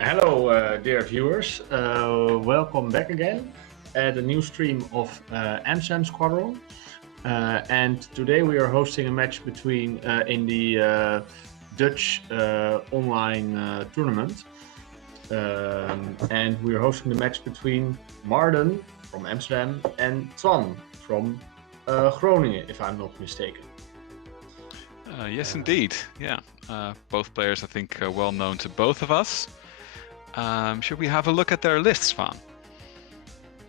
Hello, dear viewers. Welcome back again at a new stream of Amsterdam Squadron. And today we are hosting a match between in the Dutch online tournament. And we are hosting the match between Marden from Amsterdam and Twan from Groningen, if I'm not mistaken. Yes, indeed. Yeah, both players, I think, well known to both of us. Should we have a look at their lists, Twan?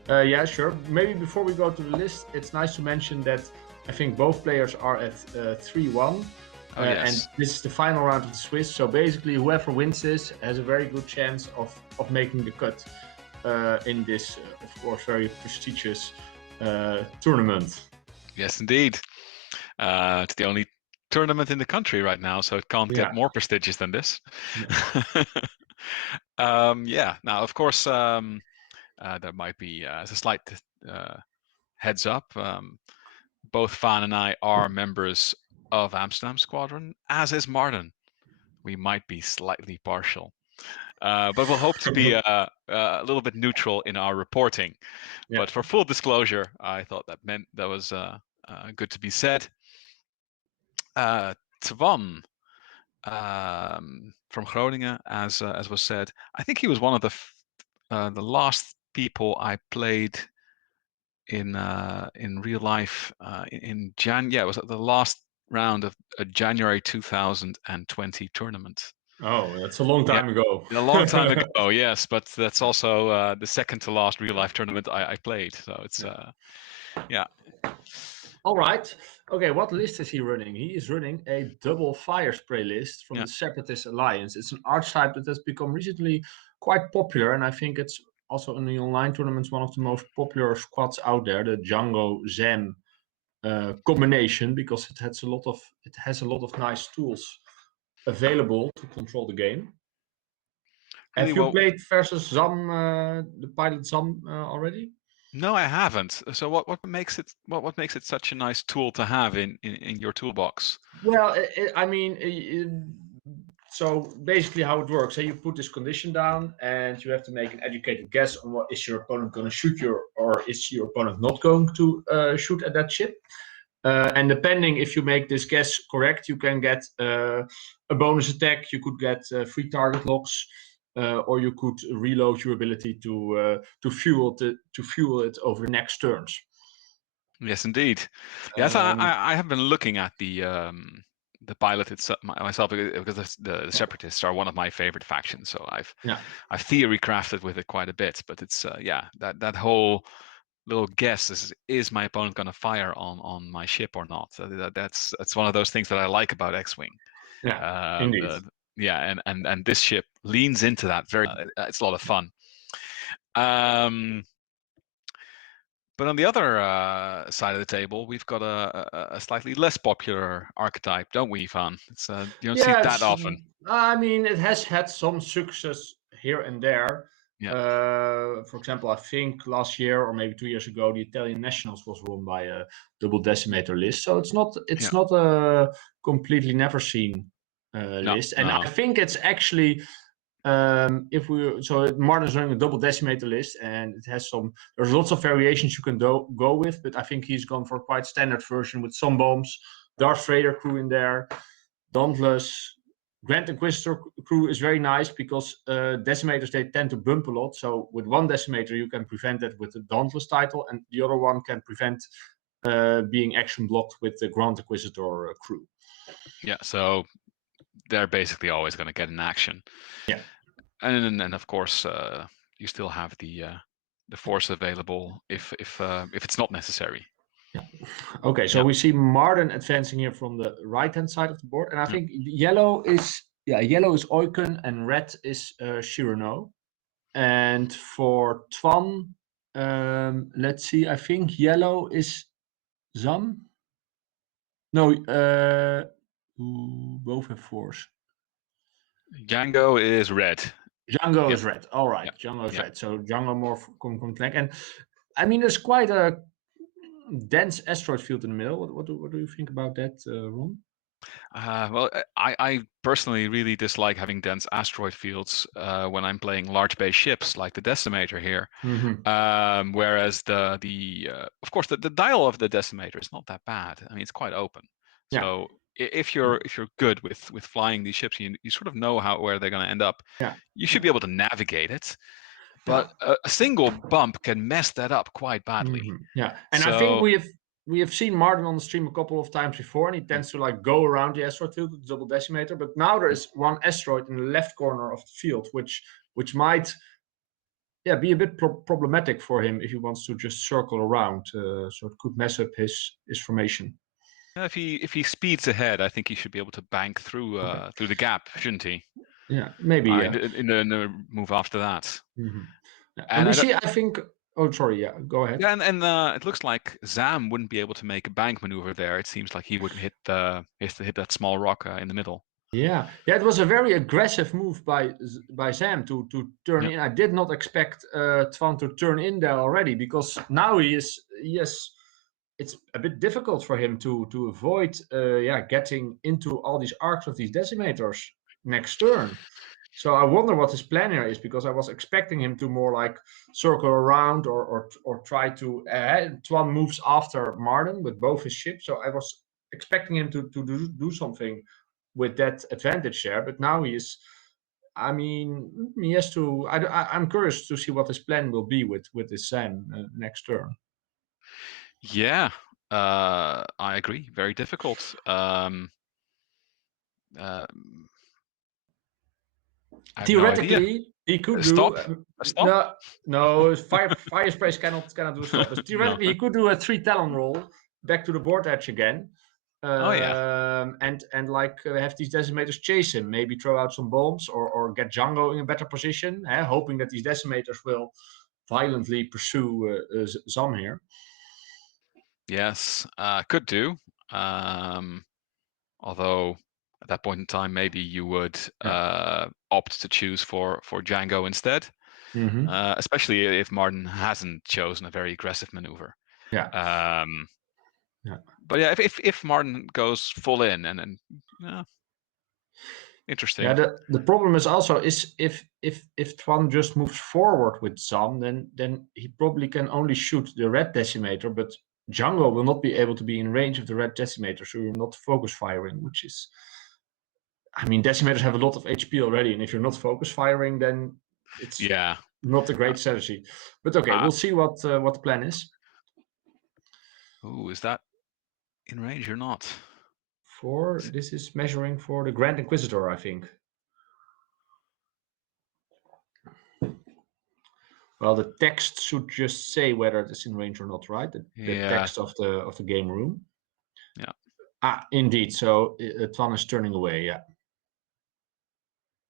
Yeah, sure. Maybe before we go to the list, it's nice to mention that I think both players are at 3-1. Oh, yes. And this is the final round of the Swiss. So basically, whoever wins this has a very good chance of making the cut in this, of course, very prestigious tournament. Yes, indeed. It's the only tournament in the country right now, so it can't get more prestigious than this. Yeah. Now, of course, there might be as a slight heads up. Both Twan and I are members of Amsterdam Squadron, as is Marden. We might be slightly partial, but we'll hope to be a little bit neutral in our reporting. Yeah. But for full disclosure, I thought that was good to be said. Twan from Groningen, as was said, I think he was one of the last people I played in real life in Yeah, it was the last round of a January 2020 tournament. Oh, that's a long time ago. A long time ago, yes, but that's also the second to last real life tournament I played. So it's yeah. All right. Okay, what list is he running? He is running a double fire spray list from the Separatist Alliance. It's an archetype that has become recently quite popular, and I think it's also in the online tournaments one of the most popular squads out there, the Django Zem combination, because it has a lot of nice tools available to control the game. Have you played versus Zam, the pilot Zam already? No, I haven't. So what makes it such a nice tool to have in your toolbox? Well, I mean, so basically how it works, you put this condition down and you have to make an educated guess on what is your opponent going to shoot or is your opponent not going to shoot at that ship. And depending if you make this guess correct, you can get a bonus attack, you could get 3 target locks, or you could reload your ability to fuel it over the next turns. Yes, indeed. Yes, I have been looking at the pilot itself myself because the Separatists are one of my favorite factions. So I've theory crafted with it quite a bit. But it's that whole little guess is my opponent going to fire on my ship or not. That's one of those things that I like about X-Wing. Yeah, indeed. Yeah, and this ship leans into that very. It's a lot of fun. But on the other side of the table, we've got a slightly less popular archetype, don't we, Van? You don't see Yeah, that often. I mean, it has had some success here and there. Yeah. For example, I think last year or maybe 2 years ago, the Italian Nationals was won by a double decimator list. So it's not a completely never seen list. And No. I think it's actually Martin's running a double decimator list, and it has there's lots of variations you can go with, but I think he's gone for a quite standard version with some bombs, Darth Vader crew in there, Dauntless. Grand Inquisitor crew is very nice because decimators, they tend to bump a lot. So with one decimator you can prevent it with the Dauntless title, and the other one can prevent being action blocked with the Grand Inquisitor crew. Yeah, so they're basically always going to get an action. Yeah. And of course, you still have the force available if it's not necessary. Yeah. Okay, so we see Martin advancing here from the right-hand side of the board, and I think yellow is Oiken and red is Shirano. And for Twan, let's see, I think yellow is Zam. No, both have force. Django is red. Django is red. All right, Django is red. So Django more from flank. And I mean, there's quite a dense asteroid field in the middle. What do you think about that, Ron? Well, I personally really dislike having dense asteroid fields when I'm playing large base ships like the Decimator here. Mm-hmm. Whereas of course the dial of the Decimator is not that bad. I mean, it's quite open. Yeah. So if you're good with flying these ships, you sort of know where they're going to end up. Yeah. You should be able to navigate it. But a single bump can mess that up quite badly. Mm-hmm. Yeah, and I think we have seen Martin on the stream a couple of times before, and he tends to like go around the asteroid field with the double decimator. But now there is one asteroid in the left corner of the field, which might be a bit problematic for him if he wants to just circle around. So it could mess up his formation. If he speeds ahead, I think he should be able to bank through through the gap, shouldn't he? Yeah, maybe. In the move after that. Mm-hmm. And we see, I think. Oh, sorry. Yeah, go ahead. Yeah, and it looks like Zam wouldn't be able to make a bank maneuver there. It seems like he would hit that small rock in the middle. Yeah, it was a very aggressive move by Zam to turn in. I did not expect Twan to turn in there already, because now he is it's a bit difficult for him to avoid getting into all these arcs of these decimators next turn. So I wonder what his plan here is, because I was expecting him to more like circle around or try to. Twan moves after Martin with both his ships, so I was expecting him to do something with that advantage there. But now he has to. I'm curious to see what his plan will be with this Sam next turn. Yeah, I agree. Very difficult. Theoretically, he could do a stop. No. Fire sprays cannot do a stop. But theoretically, he could do a 3 Talon roll back to the board edge again. And like have these decimators chase him, maybe throw out some bombs or get Django in a better position, hoping that these decimators will violently pursue Zam here. Yes, could do. Although at that point in time, maybe you would opt to choose for Django instead, especially if Martin hasn't chosen a very aggressive maneuver. Yeah. But yeah, if Martin goes full in and interesting. Yeah, the problem is also if Twan just moves forward with Zam, then he probably can only shoot the red decimator, but Django will not be able to be in range of the red decimator, so you're not focus firing, which is, I mean, decimators have a lot of HP already, and if you're not focus firing, then it's not a great strategy. But okay, we'll see what the plan is. Oh, is that in range or not? This is measuring for the Grand Inquisitor, I think. Well, the text should just say whether it is in range or not, right? The text of the game room. Yeah. Indeed. So Twan is turning away. Yeah.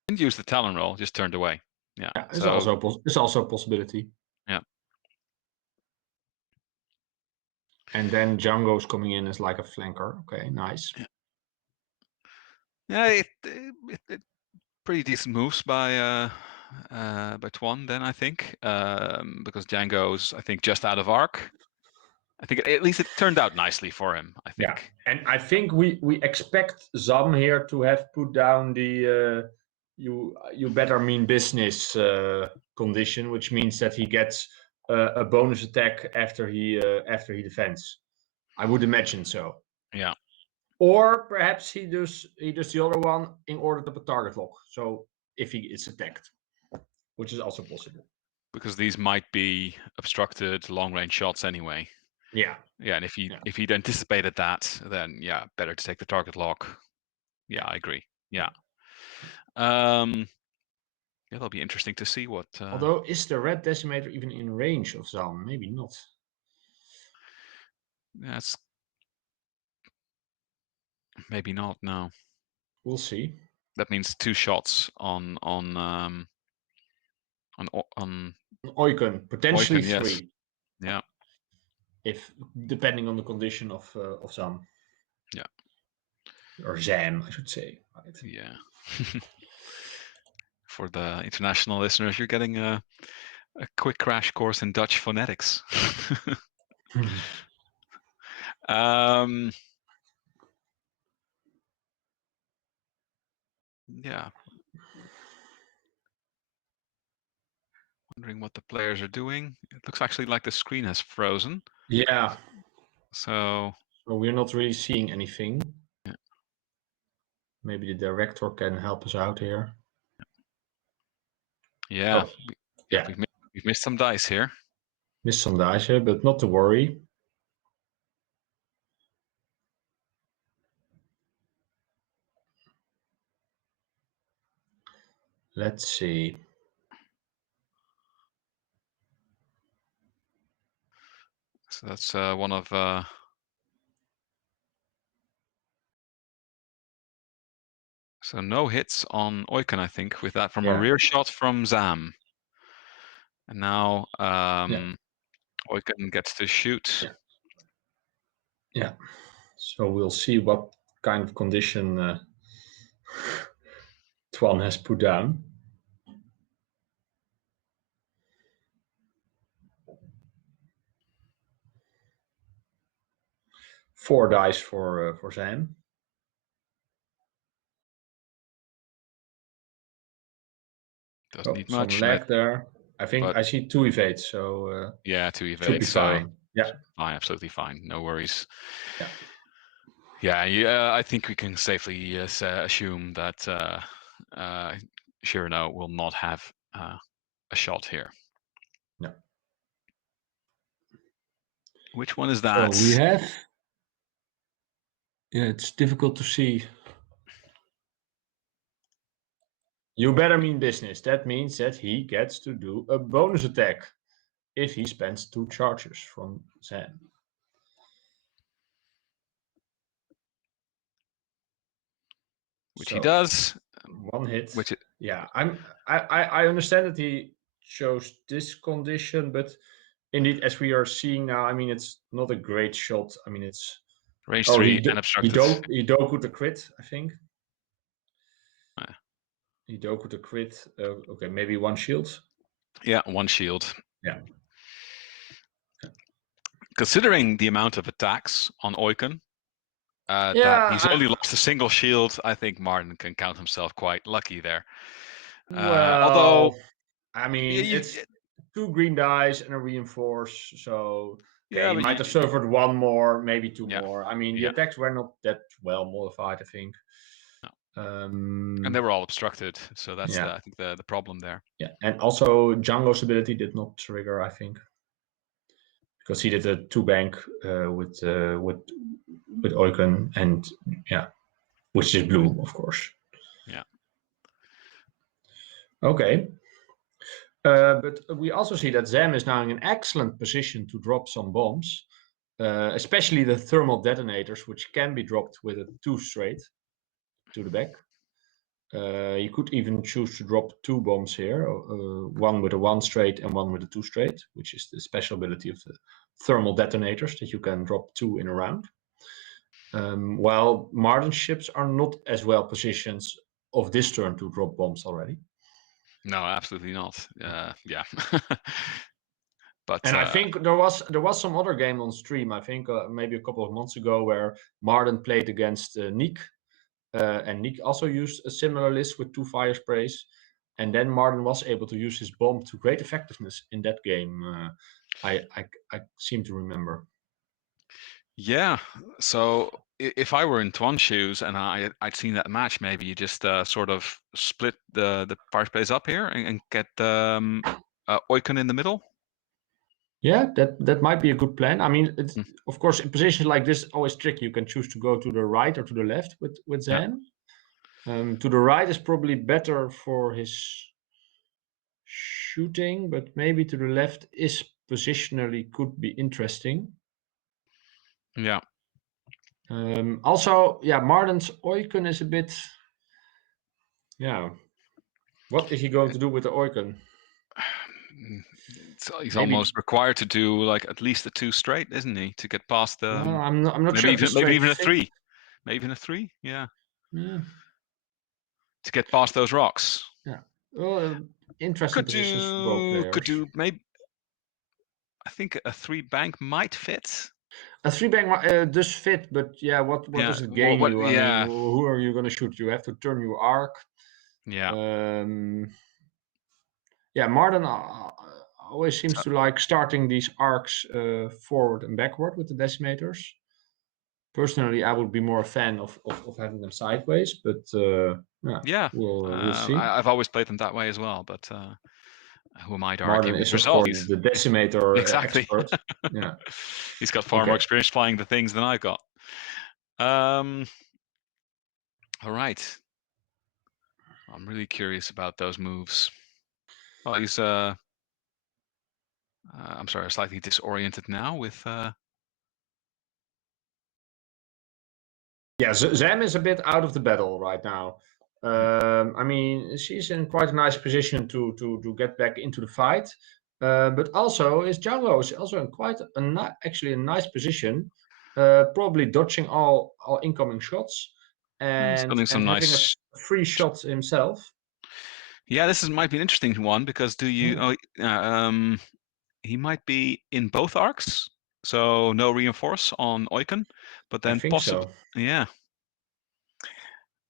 Didn't use the Talon roll, just turned away. Yeah. It's also a possibility. Yeah. And then Django's coming in as like a flanker. Okay, nice. Yeah, it pretty decent moves by Twan then, I think, because Django's, I think, just out of arc. I think at least it turned out nicely for him, I think. Yeah, and I think we expect Zam here to have put down the you better mean business condition, which means that he gets a bonus attack after he defends. I would imagine so. Yeah. Or perhaps he does the other one in order to put target lock. So if he is attacked, which is also possible. Because these might be obstructed long-range shots anyway. Yeah. Yeah, and if he'd anticipated that, then yeah, better to take the target lock. Yeah, I agree. Yeah. Yeah, that'll be interesting to see what. Although, is the red decimator even in range of Zam? Maybe not. That's maybe not. No. We'll see. That means 2 shots on Oikon, potentially Oikon, 3. Yes. Yeah. If depending on the condition of Zam. Yeah. Or Zam, I should say. Right. Yeah. For the international listeners, you're getting a quick crash course in Dutch phonetics. Yeah. Wondering what the players are doing. It looks actually like the screen has frozen. Yeah. So we're not really seeing anything. Yeah. Maybe the director can help us out here. Yeah. Yeah. We've missed some dice here. Missed some dice here, but not to worry. Let's see. So that's one of so no hits on Oikon, I think, with that from a rear shot from Zam. And now Oikon gets to shoot. Yeah. So we'll see what kind of condition Twan has put down. Four dice for Zam. Doesn't need much. Some lag there. I think I see 2 evades, so yeah, 2 evades should be fine. Yeah, fine, absolutely fine. No worries. Yeah. Yeah. I think we can safely assume that Shirano will not have a shot here. No. Which one is that? So we have. Yeah, it's difficult to see. You better mean business. That means that he gets to do a bonus attack if he spends 2 charges from Zam. Which he does. 1 hit. Yeah, I understand that he chose this condition, but indeed, as we are seeing now, I mean, it's not a great shot. I mean, it's range 3 and obstructed. He doku the crit, I think. He doku the crit. Okay, maybe 1 shield. Yeah, 1 shield. Yeah. Considering the amount of attacks on Oikon, that he's only lost a single shield, I think Martin can count himself quite lucky there. Well, although, I mean, it's 2 green dice and a reinforce, so he might have suffered 1 more, maybe 2 more. I mean, the attacks were not that well modified, I think. No. And they were all obstructed, so that's I think the problem there. Yeah, and also Django's ability did not trigger, I think, because he did a 2 bank with Oikon, and which is blue, of course. Yeah. Okay. But we also see that Zem is now in an excellent position to drop some bombs, especially the thermal detonators, which can be dropped with a 2 straight to the back. You could even choose to drop 2 bombs here, one with a 1 straight and one with a 2 straight, which is the special ability of the thermal detonators, that you can drop 2 in a round. While Martin's ships are not as well positioned of this turn to drop bombs already. No, absolutely not. Yeah. But and I think there was some other game on stream, I think maybe a couple of months ago, where Martin played against Niek, and Niek also used a similar list with 2 fire sprays, and then Martin was able to use his bomb to great effectiveness in that game. I seem to remember. Yeah, so if I were in Twan's shoes and I'd seen that match, maybe you just sort of split the fire sprays up here and get Oiken in the middle. Yeah, that might be a good plan. I mean, of course, in positions like this, always tricky. You can choose to go to the right or to the left with Zan. Yeah. To the right is probably better for his shooting, but maybe to the left is positionally could be interesting. Yeah. Also, yeah, Martin's Oiken is a bit. Yeah. What is he going to do with the Oiken? So he's maybe almost required to do like at least a 2 straight, isn't he, to get past the? I'm not maybe sure. Maybe even a 3. Maybe even a 3. Yeah. Yeah. To get past those rocks. Yeah. Well, interesting positions for both players. Could do maybe. I think a 3 bank might fit. A 3 bank does fit, but yeah, what does it gain you? I mean, who are you going to shoot? You have to turn your arc. Yeah. Yeah, Martin always seems to like starting these arcs forward and backward with the decimators. Personally, I would be more a fan of having them sideways, but yeah, we'll see. I've always played them that way as well, but who am I to Martin argue is with of course the decimator expert. Yeah, he's got far more experience flying the things than I've got. All right, I'm really curious about those moves. Well, he's I'm sorry, slightly disoriented now with. Yeah, Zam is a bit out of the battle right now. I mean, she's in quite a nice position to get back into the fight. But also, is Django is also in quite actually a nice position, probably dodging all incoming shots and having nice a free shot himself. Yeah, this might be an interesting one because he might be in both arcs, so no reinforce on Oiken, but then possibly, yeah.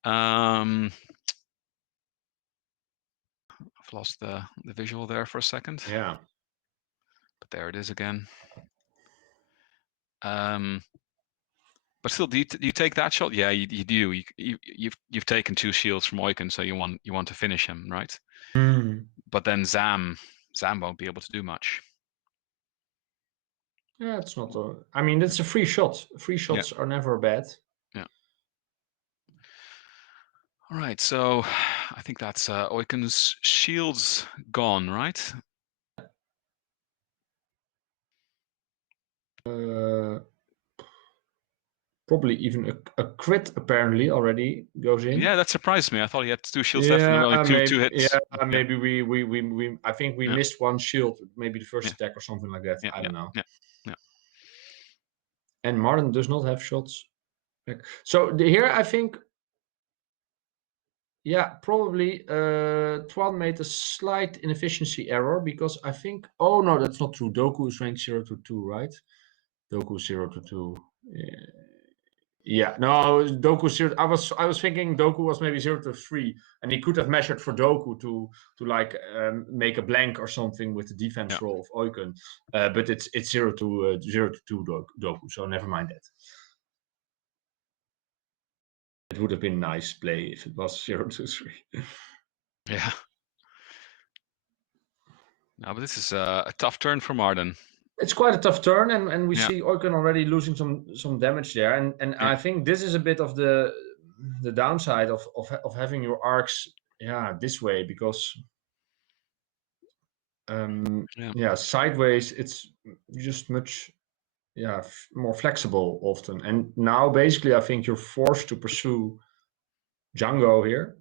I've lost the visual there for a second. Yeah. But there it is again. But still, do you take that shot? Yeah, you do. You've taken 2 shields from Oiken, so you want to finish him, right? But then Zam won't be able to do much. Yeah, it's not. I mean, it's a free shot. Free shots are never bad. Yeah. All right, so I think that's Oiken's shields gone, right? Probably even a crit apparently already goes in. Yeah, that surprised me. I thought he had 2 shields left and only two hits. Yeah, maybe we I think we missed 1 shield, maybe the first attack or something like that. I don't know. Yeah. And Martin does not have shots. So here I think, yeah, probably Twan made a slight inefficiency error because I think, oh no, that's not true. Doku is ranked 0 to 2, right? Doku 0 to 2. Yeah, no, Doku 0. I was thinking Doku was maybe 0 to 3, and he could have measured for Doku to like make a blank or something with the defense roll of Oiken. But it's 0 to 2 Doku, so never mind that. It would have been a nice play if it was 0 to 3. Yeah. No, but this is a tough turn for Martin. It's quite a tough turn, and we see Oiken already losing some damage there, and I think this is a bit of the downside of having your arcs this way, because sideways it's just much more flexible often. And now basically I think you're forced to pursue Django here.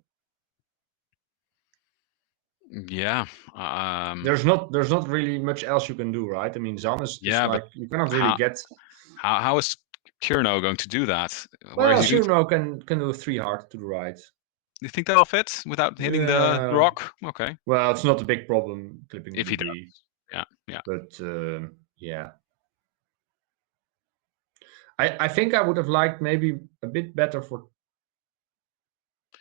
Yeah. There's not really much else you can do, right? I mean, Zam is like you cannot really get. How is Kierno going to do that? Well, Cyrano can do a 3 hard to the right. You think that'll fit without hitting the rock? Okay. Well, it's not a big problem clipping if the he debris. does. Yeah. But yeah. I think I would have liked maybe a bit better for.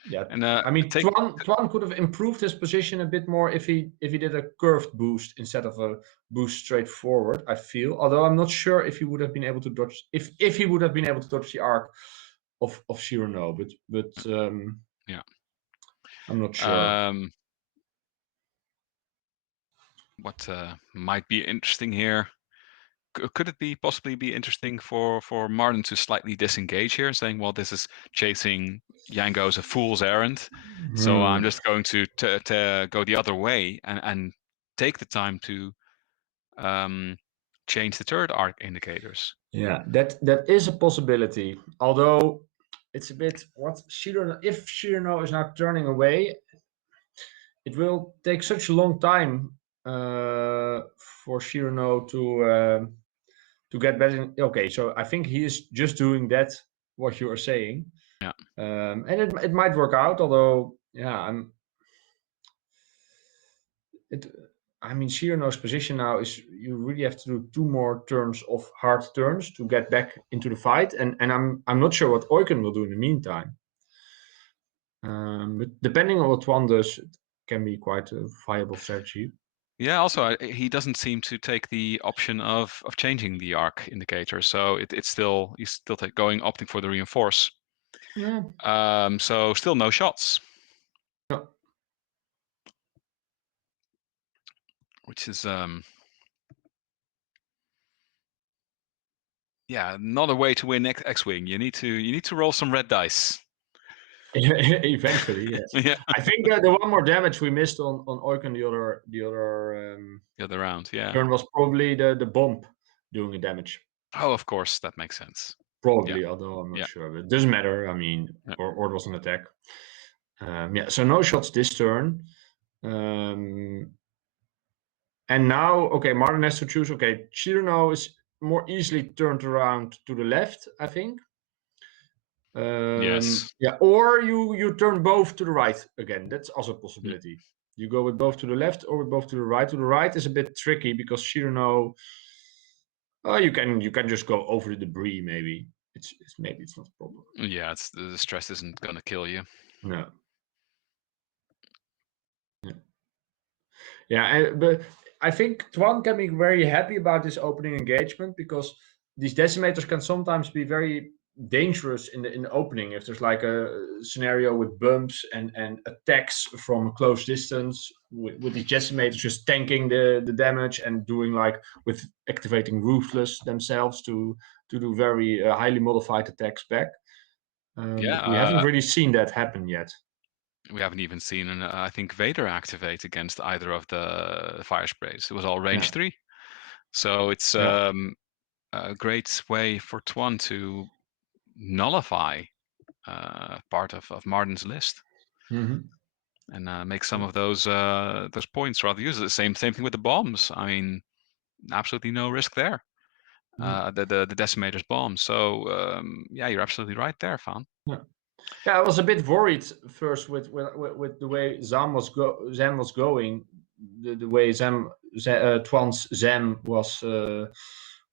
Yeah, and I mean, Twan could have improved his position a bit more if he did a curved boost instead of a boost straight forward. I feel, although I'm not sure if he would have been able to dodge if he would have been able to dodge the arc of Cyrano, but yeah, I'm not sure. What might be interesting here? Could it possibly be interesting for Martin to slightly disengage here, saying, "Well, this is chasing Yango's a fool's errand, so I'm just going to go the other way and take the time to change the turret arc indicators." Yeah, that is a possibility. Although it's a bit if Cyrano is now turning away, it will take such a long time for Cyrano to get better. Okay, so I think he is just doing that. What you are saying, yeah, and it might work out. Although, I mean, Cyrano's position now is you really have to do 2 more turns of hard turns to get back into the fight, and I'm not sure what Eugen will do in the meantime. But depending on what Twan does, it can be quite a viable strategy. Yeah. Also, he doesn't seem to take the option of changing the arc indicator, so he's still opting for the reinforce. Yeah. So still no shots. No. Which is not a way to win X-Wing. You need to roll some red dice. Eventually, yes. Yeah. I think the one more damage we missed on Eugen the other round, turn was probably the bomb doing the damage. Oh, of course, that makes sense. Probably, although I'm not sure. But it doesn't matter. I mean, or it was an attack. So no shots this turn. And now, okay, Martin has to choose. Okay, Cyrano is more easily turned around to the left, I think. Yes. Yeah, or you turn both to the right again. That's also a possibility. You go with both to the left or with both to the right. To the right is a bit tricky because Cyrano. Oh, you can just go over the debris. Maybe it's not a problem. Yeah, the stress isn't gonna kill you. No. Yeah, but I think Twan can be very happy about this opening engagement because these decimators can sometimes be very dangerous in the opening if there's like a scenario with bumps and attacks from close distance with these decimators just tanking the damage and doing like with activating ruthless themselves to do very highly modified attacks back. But we haven't really seen that happen yet. We haven't even seen I think Vader activate against either of the fire sprays. It was all range 3, so it's a great way for Twan to nullify part of Martin's list and make some of those points rather use it. Same thing with the bombs. I mean, absolutely no risk there. The decimator's bomb. So you're absolutely right there, Fan. Yeah, I was a bit worried first with the way Zam was going, the way Twan's Zam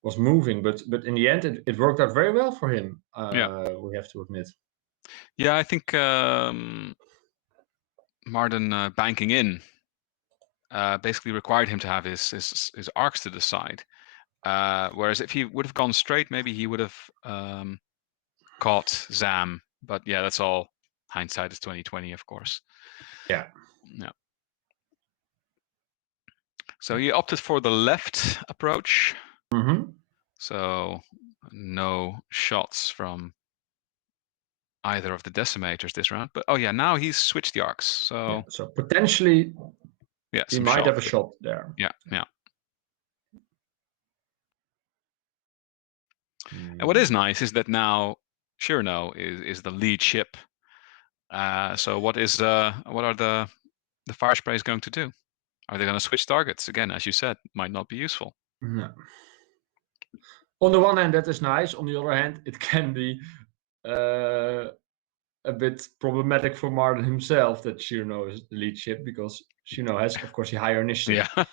was moving, but in the end it worked out very well for him. We have to admit. Yeah, I think Martin banking in basically required him to have his arcs to the side. Whereas if he would have gone straight, maybe he would have caught Zam. But yeah, that's all hindsight is 2020, of course. Yeah. So he opted for the left approach. Mm-hmm. So no shots from either of the decimators this round. But now he's switched the arcs. So potentially Yeah, he some might have a shot. shot there. Yeah, yeah. Mm. And what is nice is that now Shirno is the lead ship. So what are the fire sprays going to do? Are they going to switch targets again? As you said, might not be useful. No. On the one hand, that is nice. On the other hand, it can be a bit problematic for Martin himself that Shirno is the lead ship, because Shirno has, of course, a higher initiative. Yeah,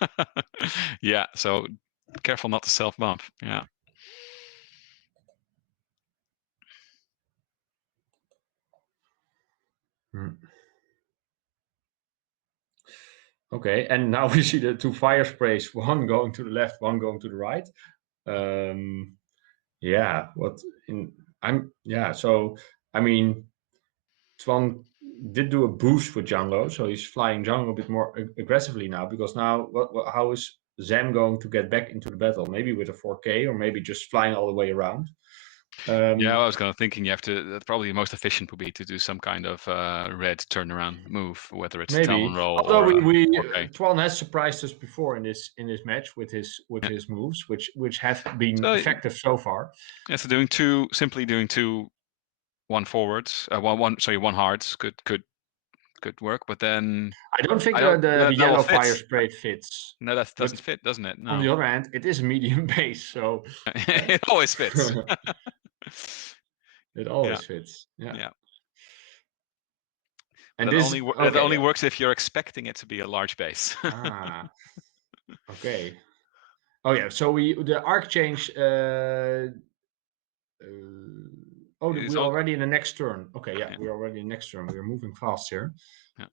yeah. So careful not to self-bump. Yeah. Okay, and now we see the two fire sprays, one going to the left, one going to the right. Yeah, so I mean, Twan did do a boost for Django, so he's flying Django a bit more aggressively now, because now how is Zam going to get back into the battle? Maybe with a 4K, or maybe just flying all the way around. Yeah, I was kind of thinking you have to. Probably the most efficient would be to do some kind of red turnaround move, whether it's a Talon Maybe, roll although or Twan has surprised us before in this match with his moves, which have been effective so far. Yeah, so simply doing two one forwards, one hards could work, but then I don't think that the will yellow fit. fire spray fits. No, that doesn't But fit, doesn't it? No. on the other hand, it is a medium base, so It always fits. it always fits. Yeah. Yeah. And it only works if you're expecting it to be a large base. Okay. Oh yeah. So the arc change. We're already in the next turn. Okay, yeah, we're already in the next turn. We're moving fast here. Yeah.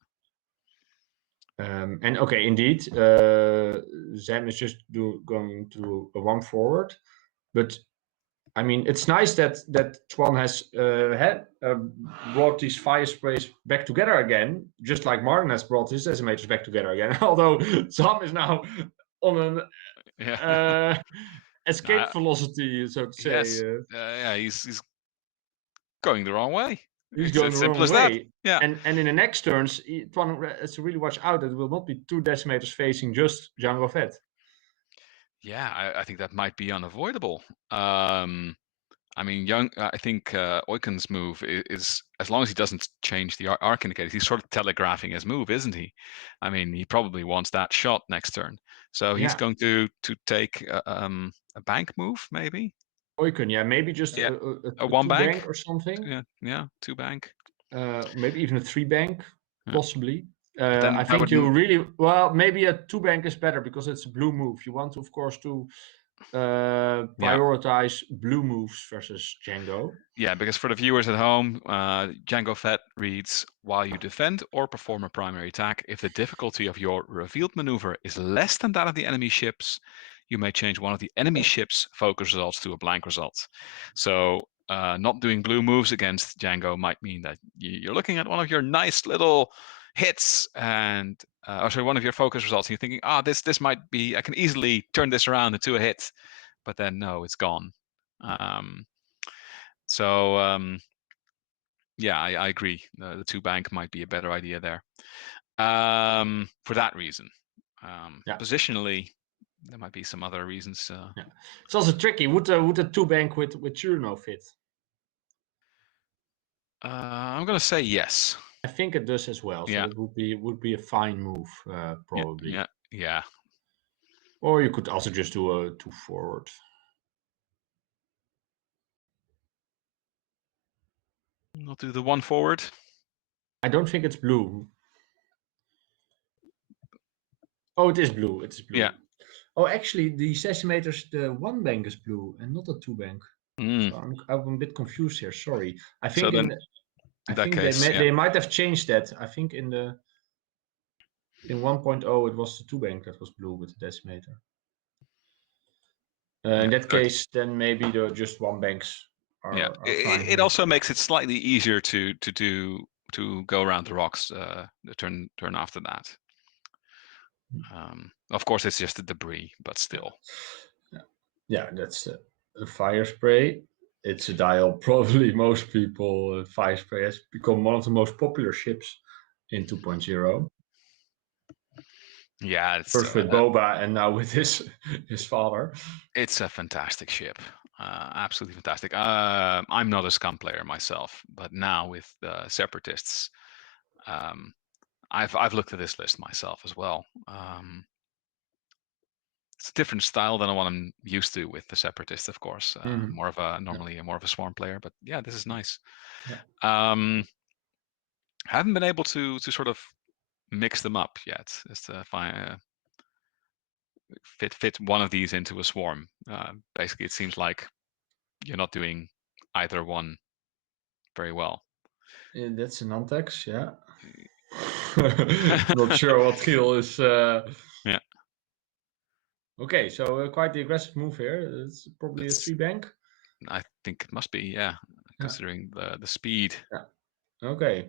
And okay, indeed, Zam is just going to a one forward, but I mean, it's nice that Twan has brought these fire sprays back together again, just like Martin has brought his decimators back together again. Although Zam is now on an escape velocity, so to say. Yes. Yeah, he's going the wrong way. He's going the wrong way. That. Yeah. And in the next turns, Twan has to really watch out that it will not be two decimators facing just Django Fett. Yeah, I think that might be unavoidable. I mean, I think Oiken's move is, as long as he doesn't change the arc indicators, he's sort of telegraphing his move, isn't he? I mean, he probably wants that shot next turn, so he's going to take a bank move, maybe. Oiken, yeah, maybe just a one bank or something. Yeah, two bank. Maybe even a three bank, possibly. I think you really maybe a two bank is better because it's a blue move. You want to, of course, to prioritize blue moves versus Django. Yeah, because for the viewers at home, Django Fett reads, while you defend or perform a primary attack, if the difficulty of your revealed maneuver is less than that of the enemy ships, you may change one of the enemy ship's focus results to a blank result. So not doing blue moves against Django might mean that you're looking at one of your nice little hits and one of your focus results, and you're thinking, this might be, I can easily turn this around into a hit, but then no, it's gone. Yeah, I agree. The two bank might be a better idea there. For that reason, positionally, there might be some other reasons. It's also tricky. Would the two bank with Churno fit? I'm going to say yes. I think it does as well. So it would be a fine move, probably. Yeah. Or you could also just do a two forward. I'll do the one forward. I don't think it's blue. Oh, it is blue. It is blue. Yeah. Oh, actually, the decimators, the one bank is blue and not a two bank. So I'm a bit confused here. Sorry. I think they might have changed that. I think in 1.0 it was the two bank that was blue with the decimator. In that case, then maybe the just one banks are fine. It also makes it slightly easier to go around the rocks the turn after that. Of course, it's just the debris, but still. Yeah, that's a fire spray. It's a dial. Probably most people, fire spray has become one of the most popular ships in 2.0. Yeah, it's First with Boba and now with his father. It's a fantastic ship. Absolutely fantastic. I'm not a Scum player myself, but now with the Separatists, I've looked at this list myself as well. It's a different style than what I'm used to with the Separatists, of course. More of a more of a swarm player, but yeah, this is nice. Yeah. Haven't been able to sort of mix them up yet. Just to find fit one of these into a swarm. Basically, it seems like you're not doing either one very well. Yeah, that's an Antex, yeah. Not sure what Kiel is. Yeah. Okay, so quite the aggressive move here. It's probably a 3-bank. I think it must be, yeah, considering the speed. Yeah. Okay.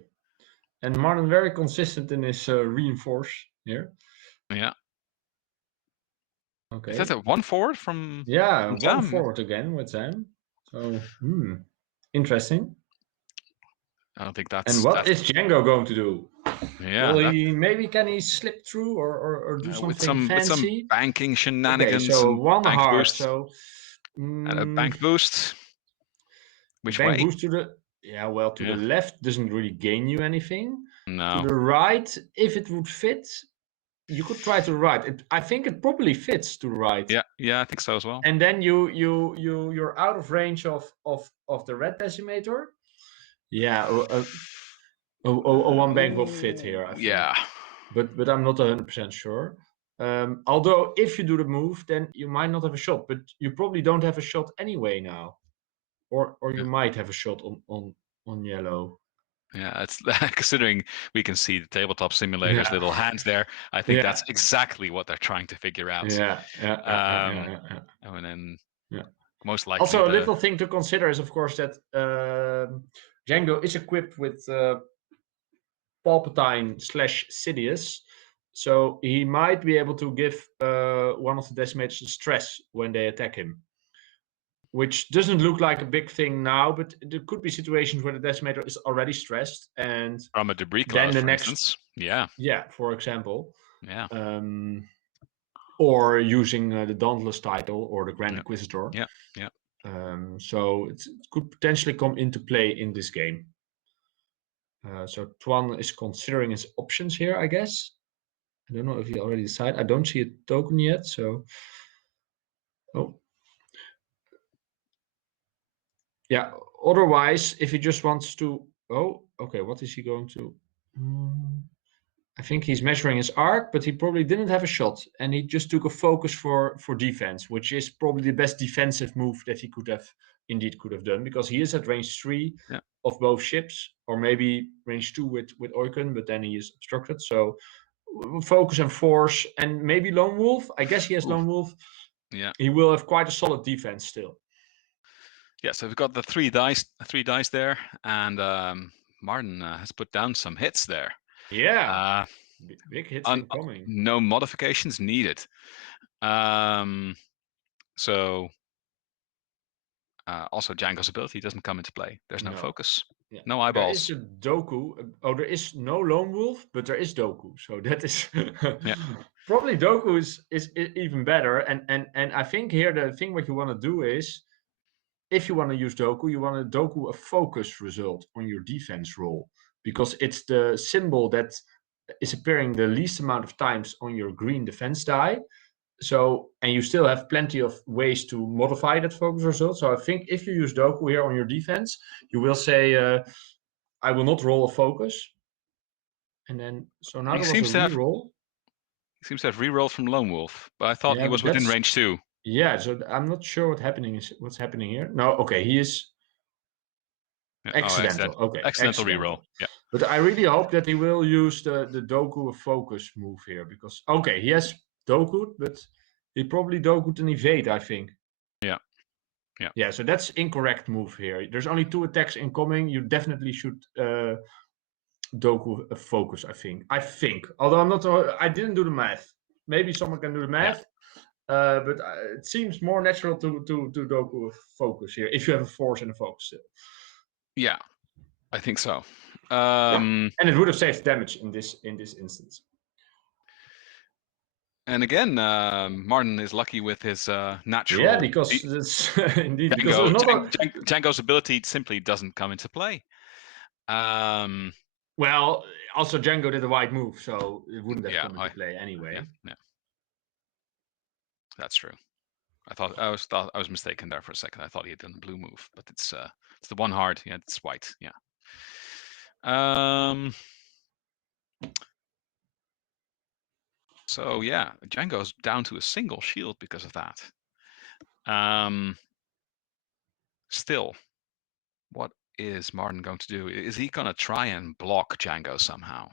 And Martin very consistent in his reinforce here. Yeah. Okay. Is that a 1 forward from? Yeah, from 1 Zam? forward again with Zam. So, interesting. I don't think that's. And what is Django going to do? Yeah. Will can he slip through or do something fancy? With some banking shenanigans. Okay, so and 1 bank heart. Boost, so and a bank boost. Which bank way? boost to the to the left doesn't really gain you anything. No. To the right, if it would fit, you could try to the right. I think it probably fits to the right. Yeah, I think so as well. And then you're out of range of the red decimator. Yeah, a 1 bank will fit here, I think. Yeah. But I'm not 100% sure. Although if you do the move, then you might not have a shot, but you probably don't have a shot anyway now, or you might have a shot on yellow. Yeah, it's considering we can see the tabletop simulator's little hands there. I think that's exactly what they're trying to figure out. Yeah. And then most likely. Also, a little thing to consider is, of course, that Django is equipped with Palpatine/Sidious, so he might be able to give one of the decimators stress when they attack him. Which doesn't look like a big thing now, but there could be situations where the decimator is already stressed, and from a debris cloud, for instance. Yeah, for example. Yeah. Or using the Dauntless title or the Grand Inquisitor. Yeah. So it could potentially come into play in this game. So Twan is considering his options here, I guess. I don't know if he already decided. I don't see a token yet, so. Oh. Yeah, otherwise, if he just wants to. Oh, okay, what is he going to. I think he's measuring his arc, but he probably didn't have a shot, and he just took a focus for defense, which is probably the best defensive move that he could have done, because he is at range 3 of both ships, or maybe range 2 with Oikon, but then he is obstructed. So focus and force, and maybe Lone Wolf. I guess he has Lone Wolf. Yeah, he will have quite a solid defense still. Yeah, so we've got the three dice there, and Martin has put down some hits there. Yeah, big hits incoming. No modifications needed. So also Django's ability doesn't come into play. There's no focus, no eyeballs. There is a Dooku. There is no Lone Wolf, but there is Dooku. So that is probably Dooku is even better. And I think here the thing what you want to do is, if you want to use Dooku, you want to Dooku a focus result on your defense roll, because it's the symbol that is appearing the least amount of times on your green defense die. So, and you still have plenty of ways to modify that focus result. So I think if you use Dooku here on your defense, you will say, I will not roll a focus. And then, so now there was a reroll. He seems to have rerolled from Lone Wolf, but I thought he was within range 2. Yeah, so I'm not sure what's happening here. No, okay, he is accidental. Okay, accidental reroll. Yeah, but I really hope that he will use the Dooku focus move here, because he has Dooku, but he probably Dooku'd an evade, I think. Yeah. So that's incorrect move here. There's only 2 attacks incoming. You definitely should Dooku a focus, I think. Although I didn't do the math. Maybe someone can do the math. But it seems more natural to Dooku focus here, if you have a force and a focus still. Yeah, I think so. And it would have saved damage in this instance. And again, Martin is lucky with his natural. Yeah, because it's indeed because there's not Django's ability simply doesn't come into play. Well, also Django did a white move, so it wouldn't have come into play anyway. Yeah, that's true. I was mistaken there for a second. I thought he had done a blue move, but it's the one hard. Yeah, it's white. Yeah. So yeah, Django's down to a single shield because of that. Still, what is Martin going to do? Is he going to try and block Django somehow?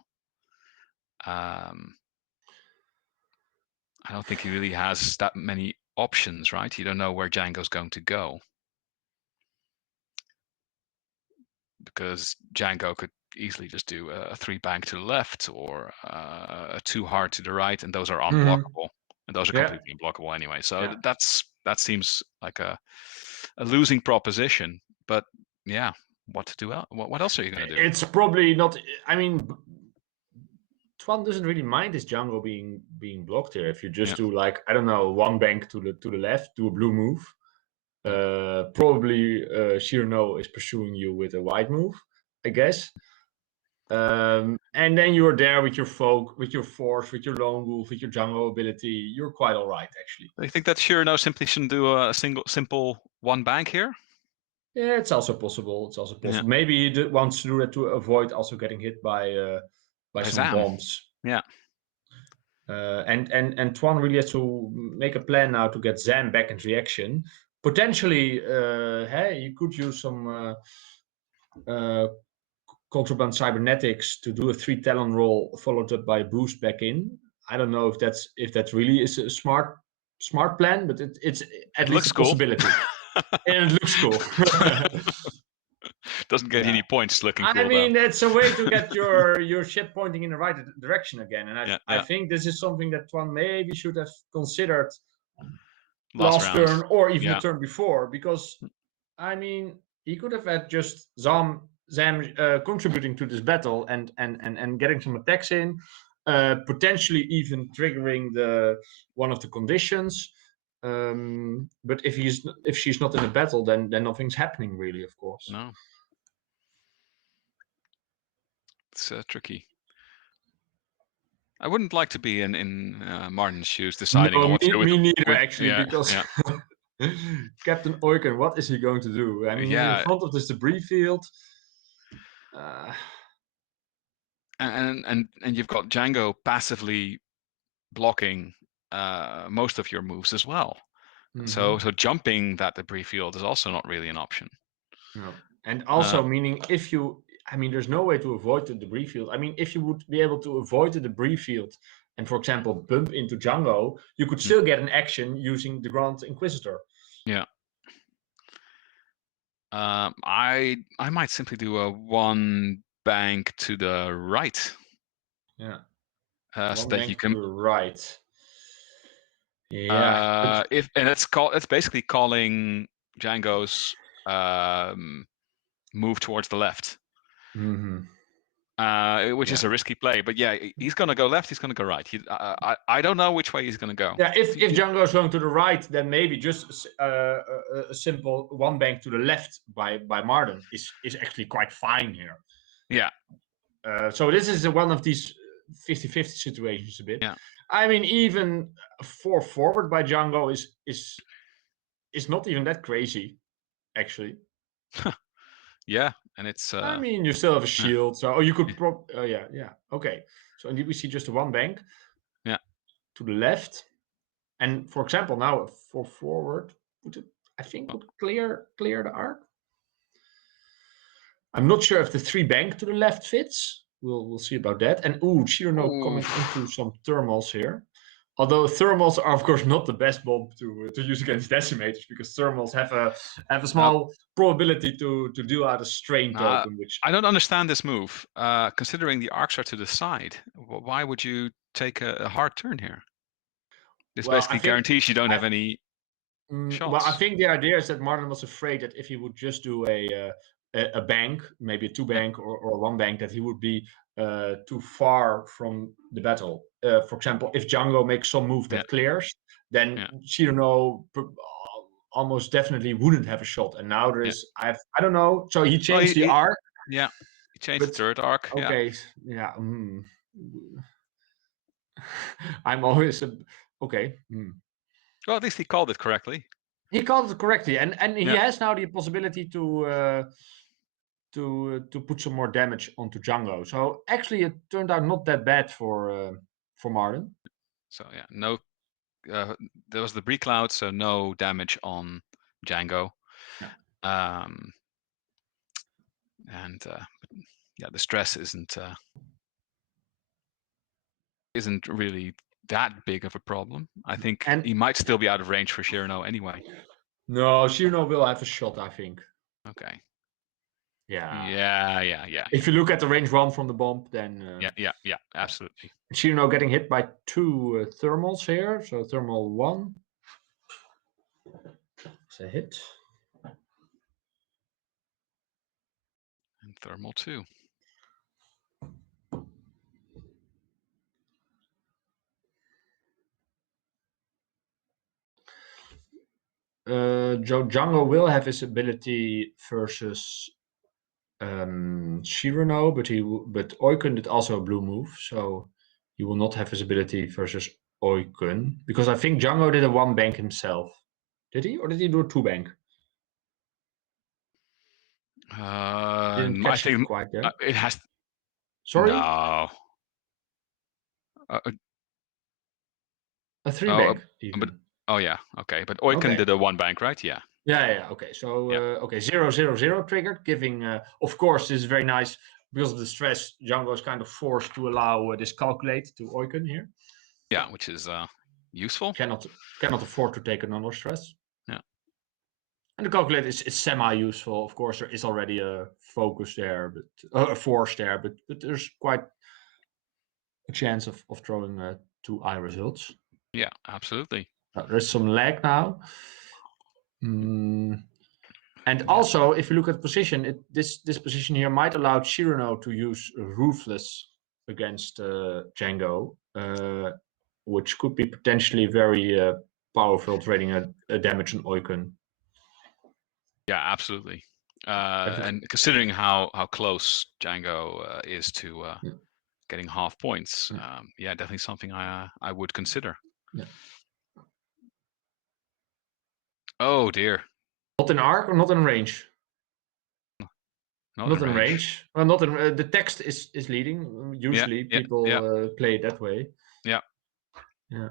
I don't think he really has that many options, right? You don't know where Django's going to go. Because Django could easily just do a 3-bank to the left or a 2 hard to the right, and those are unblockable. And those are completely unblockable anyway. So that seems like a losing proposition. But yeah, what to do? What else are you going to do? It's probably not. I mean, Twan doesn't really mind his Django being blocked here. If you just do like, I don't know, 1 bank to the left, do a blue move. Probably Cyrano is pursuing you with a white move, I guess. And then you're there with your folk, with your force, with your lone wolf, with your Django ability. You're quite all right, actually. I think that Cyrano simply shouldn't do a simple 1 bank here. Yeah, it's also possible. It's also possible. Yeah. Maybe he wants to do that to avoid also getting hit by some bombs. Yeah. And Twan really has to make a plan now to get Zam back into reaction. Potentially, hey, you could use some contraband cybernetics to do a 3 talon roll followed up by a boost back in. I don't know if that really is a smart plan, but it's at least a possibility. And it looks cool. Doesn't get any points looking cool. I mean, it's a way to get your ship pointing in the right direction again. And I think this is something that Twan maybe should have considered last turn or even the turn before. Because, I mean, he could have had just Zam contributing to this battle and getting some attacks in. Potentially even triggering one of the conditions. But if she's not in a battle, then nothing's happening really, of course. No. It's tricky. I wouldn't like to be in Martin's shoes deciding what to do with me neither, actually, because Captain Oyken, what is he going to do? I mean, in front of this debris field. And you've got Django passively blocking most of your moves as well. So jumping that debris field is also not really an option. No. And also meaning there's no way to avoid the debris field. I mean, if you would be able to avoid the debris field and, for example, bump into Django, you could still get an action using the Grand Inquisitor. Yeah. I might simply do a 1 bank to the right. Yeah. So that you can. To the right. Yeah. It's basically calling Django's move towards the left. Which is a risky play, but yeah, he's going to go left, he's going to go right. I don't know which way he's going to go. Yeah, if Django is going to the right, then maybe just a simple 1 bank to the left by Martin is actually quite fine here. Yeah. So this is one of these 50-50 situations a bit. Yeah. I mean, even 4 forward by Django is not even that crazy, actually. Yeah, and it's. I mean, you still have a shield, so you could okay. So indeed, we see just a 1 bank. Yeah. To the left, and for example, now 4 forward would clear the arc. I'm not sure if the 3 bank to the left fits. We'll see about that. And Cyrano coming into some thermals here. Although thermals are, of course, not the best bomb to use against decimators, because thermals have a small probability to deal out a strain token. Which I don't understand this move. Considering the arcs are to the side, why would you take a hard turn here? This basically guarantees you don't have any shots. Well, I think the idea is that Martin was afraid that if he would just do a bank, maybe a 2 bank or a 1 bank, that he would be too far from the battle. For example, if Django makes some move that clears, then Cyrano almost definitely wouldn't have a shot. And now there is, I don't know. So he changed the arc. Yeah, he changed the third arc. Okay, yeah. I'm always okay. Well, at least he called it correctly. He called it correctly, and he has now the possibility to put some more damage onto Django. So actually, it turned out not that bad for Marlon. So yeah, no, there was the Bree Cloud, so no damage on Django. Yeah. And yeah, the stress isn't really that big of a problem. I think he might still be out of range for Cyrano anyway. No, Cyrano will have a shot, I think. Okay. Yeah. Yeah. If you look at the range 1 from the bomb, then yeah, absolutely. Cyrano getting hit by 2 thermals here. So thermal 1. It's a hit. And thermal 2. Django will have his ability versus Cyrano, but Oikun did also a blue move, so he will not have his ability versus Oikun, because I think Django did a 1 bank himself. Did he, or did he do a 2 bank? Didn't catch it quite there. It has. Sorry. No. A 3 bank even. But yeah, okay. But Oikun did a 1 bank, right? Yeah. Yeah. Okay. So 0-0-0 triggered, giving. Of course, this is very nice because of the stress. Django is kind of forced to allow this calculate to Oikun here. Yeah, which is useful. Cannot afford to take another stress. Yeah. And the calculate is semi-useful. Of course, there is already a focus there, but a force there, but there's quite a chance of throwing 2 eye results. Yeah, absolutely. There's some lag now. And also, if you look at the position, this position here might allow Cyrano to use Ruthless against Django, which could be potentially very powerful, trading a damage on Oikun. Yeah, absolutely. And considering how close Django is to getting half points, yeah, definitely something I would consider. Yeah. Oh dear. Not in arc or not in range? Not in range. Well, not in the text is leading. Usually people play it that way. Yeah. Yeah.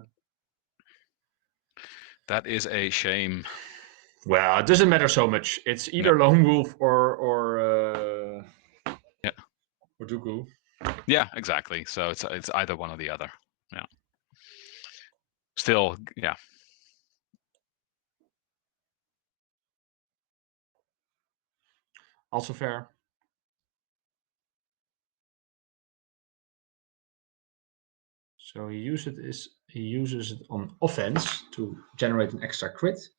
That is a shame. Well, it doesn't matter so much. It's either Lone Wolf or Dooku. Yeah, exactly. So it's either one or the other. Yeah. Still, yeah. Also fair. So he uses it on offense to generate an extra crit.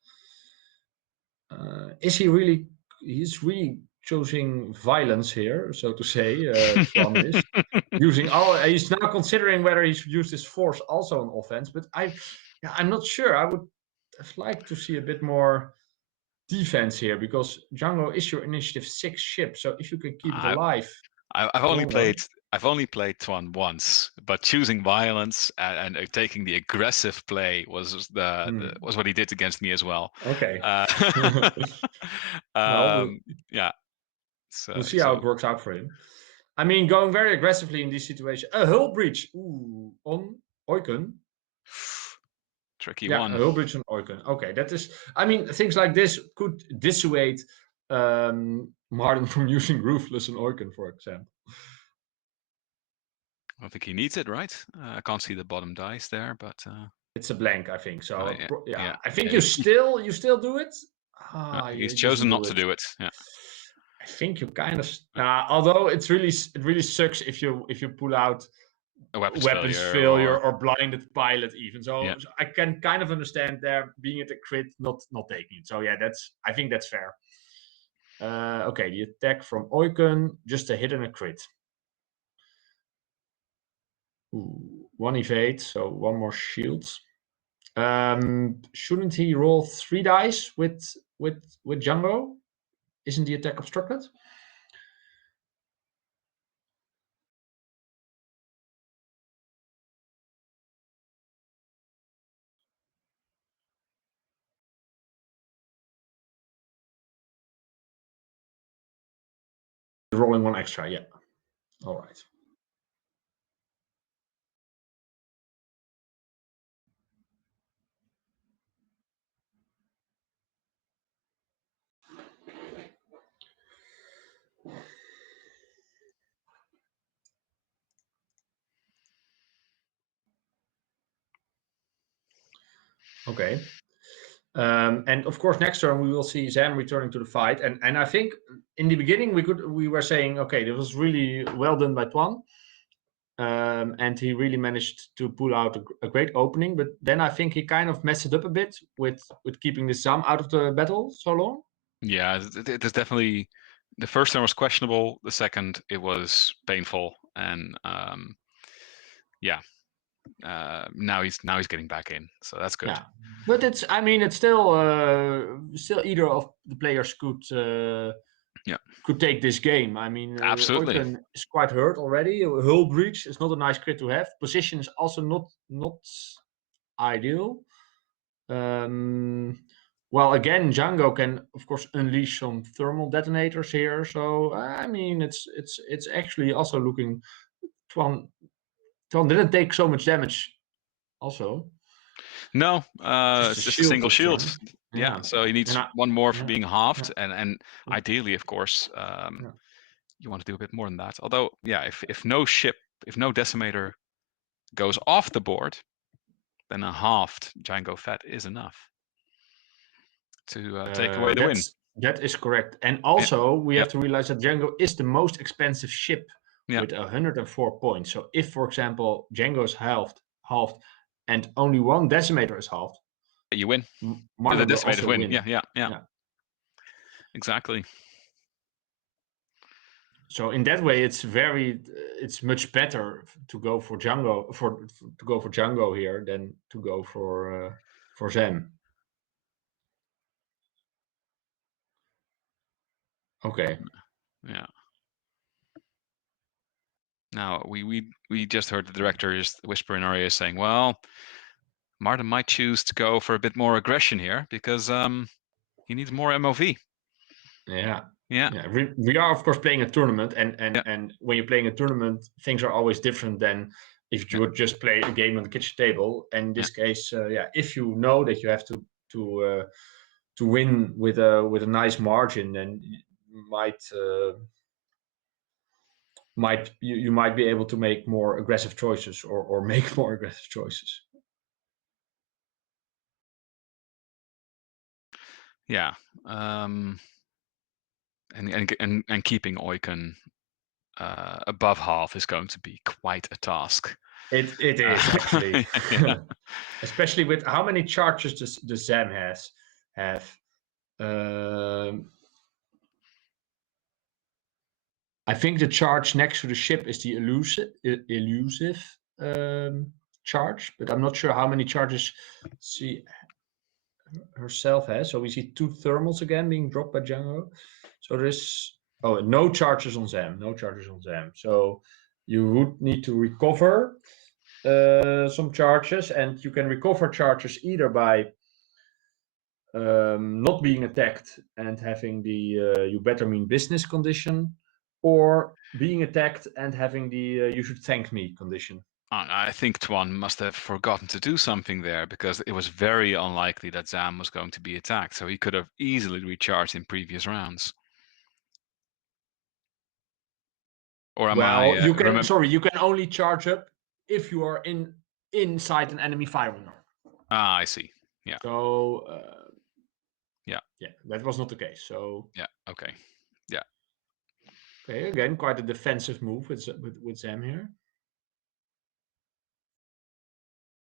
Is he really? He's really choosing violence here, so to say. Twan is using all. He's now considering whether he should use his force also on offense. But I'm not sure. I would have liked to see a bit more defense here, because Django is your initiative 6 ship. So if you can keep it alive. I've only played Twan once, but choosing violence and taking the aggressive play was was what he did against me as well. Okay. Yeah. So we'll see how it works out for him. I mean, going very aggressively in this situation. A hull breach on Oikun. Tricky one. A hull breach on Oikun. Okay, that is. I mean, things like this could dissuade Martin from using Ruthless on Oikun, for example. I don't think he needs it, right? I can't see the bottom dice there, but it's a blank, I think. So I think you still do it. He's chosen not to do it. Yeah. I think you kind of. Although it really sucks if you pull out a weapons failure or blinded pilot even. So I can kind of understand there being at a crit, not taking it. So yeah, I think that's fair. Okay, the attack from Oikun, just a hit and a crit. Ooh, 1 evade, so 1 more shields. Shouldn't he roll 3 dice with Django? Isn't the attack obstructed? Rolling 1 extra, yeah. All right. Okay. And of course, next turn we will see Zam returning to the fight. And I think in the beginning we were saying, okay, this was really well done by Twan. And he really managed to pull out a great opening. But then I think he kind of messed it up a bit with keeping the Zam out of the battle so long. Yeah, there's definitely the first turn was questionable. The second, it was painful, and yeah. Now he's getting back in, so that's good. Yeah, but it's still either of the players could take this game. I mean, Absolutely. Oyken is quite hurt already. Hull breach is not a nice crit to have. Position is also not ideal. Well, again, Django can of course unleash some thermal detonators here. So I mean, it's actually also looking. Twan didn't take so much damage. Also, no, it's just a single shield. Yeah, so he needs one more for being halved, and ideally, of course, you want to do a bit more than that. Although, yeah, if no decimator goes off the board, then a halved Django Fett is enough to take away the win. That is correct. And also, we have to realize that Django is the most expensive ship with 104 points. So if, for example, Django is halved, and only 1 decimator is halved, you win. Martin the decimators win. Yeah. Exactly. So in that way, it's much better to go for Django here than to go for Zam. Okay. Yeah. Now we just heard the director just whisper in our ear saying, "Well, Martin might choose to go for a bit more aggression here because he needs more MOV." Yeah. Yeah. We are of course playing a tournament, and when you're playing a tournament, things are always different than if you would just play a game on the kitchen table. And in this case, if you know that you have to win with a nice margin, then you might be able to make more aggressive choices or make more aggressive choices. Yeah. And keeping Oyken above half is going to be quite a task. It is actually, especially with how many charges the Zam have. I think the charge next to the ship is the elusive charge, but I'm not sure how many charges she herself has. So we see 2 thermals again being dropped by Django. So there's no charges on Zam, So you would need to recover some charges, and you can recover charges either by not being attacked and having the you better mean business condition, or being attacked and having the you should thank me condition. I think Twan must have forgotten to do something there because it was very unlikely that Zam was going to be attacked, so he could have easily recharged in previous rounds. Or am you can only charge up if you are inside an enemy firing arm. Ah, I see. Yeah. So yeah, that was not the case. So yeah, okay, yeah. Okay, again, quite a defensive move with Zam here.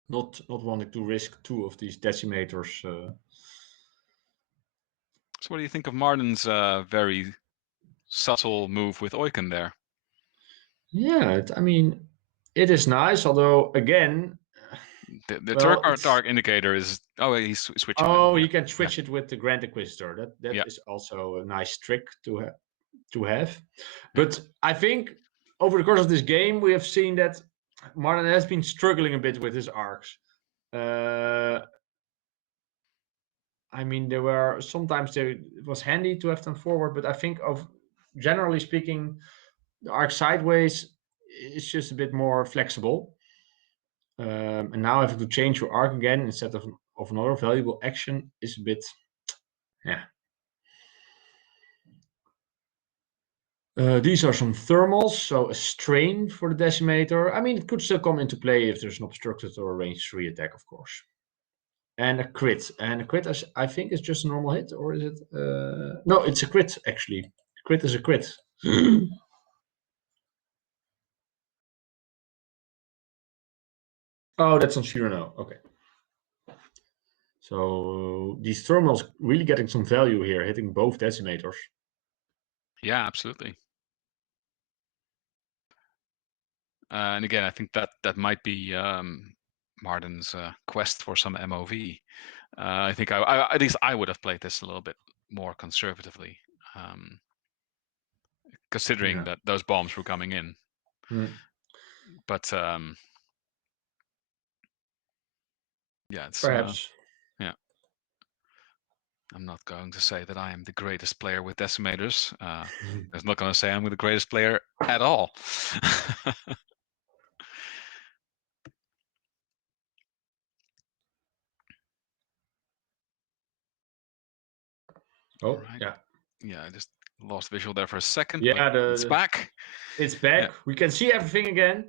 Not wanting to risk 2 of these decimators. So what do you think of Martin's very subtle move with Oyken there? Yeah, I mean, It is nice, although again, The well, dark indicator is he's switching. oh, Them. you can switch it with the Grand Inquisitor. That is also a nice trick to have. But I think over the course of this game, we have seen that Martin has been struggling a bit with his arcs. I mean, there were sometimes it was handy to have them forward, but I think of generally speaking, the arc sideways is just a bit more flexible. And now having to change your arc again instead of another valuable action is a bit, yeah. These are some thermals, so a strain for the decimator. I mean, it could still come into play if there's an obstructed or a range 3 attack, of course. And a crit. And a crit, I think, is just a normal hit, or is it? No, it's a crit, actually. Crit is a crit. Oh, that's on Shirano. Okay. So these thermals really getting some value here, hitting both decimators. Yeah, absolutely. And again, I think that might be Martin's quest for some MOV. I think at least I would have played this a little bit more conservatively, considering that those bombs were coming in. But yeah, it's perhaps. Yeah. I'm not going to say that I am the greatest player with decimators. I'm not going to say I'm the greatest player at all. Oh, right. Yeah, I just lost visual there for a second. Yeah, it's back. It's back. Yeah. We can see everything again,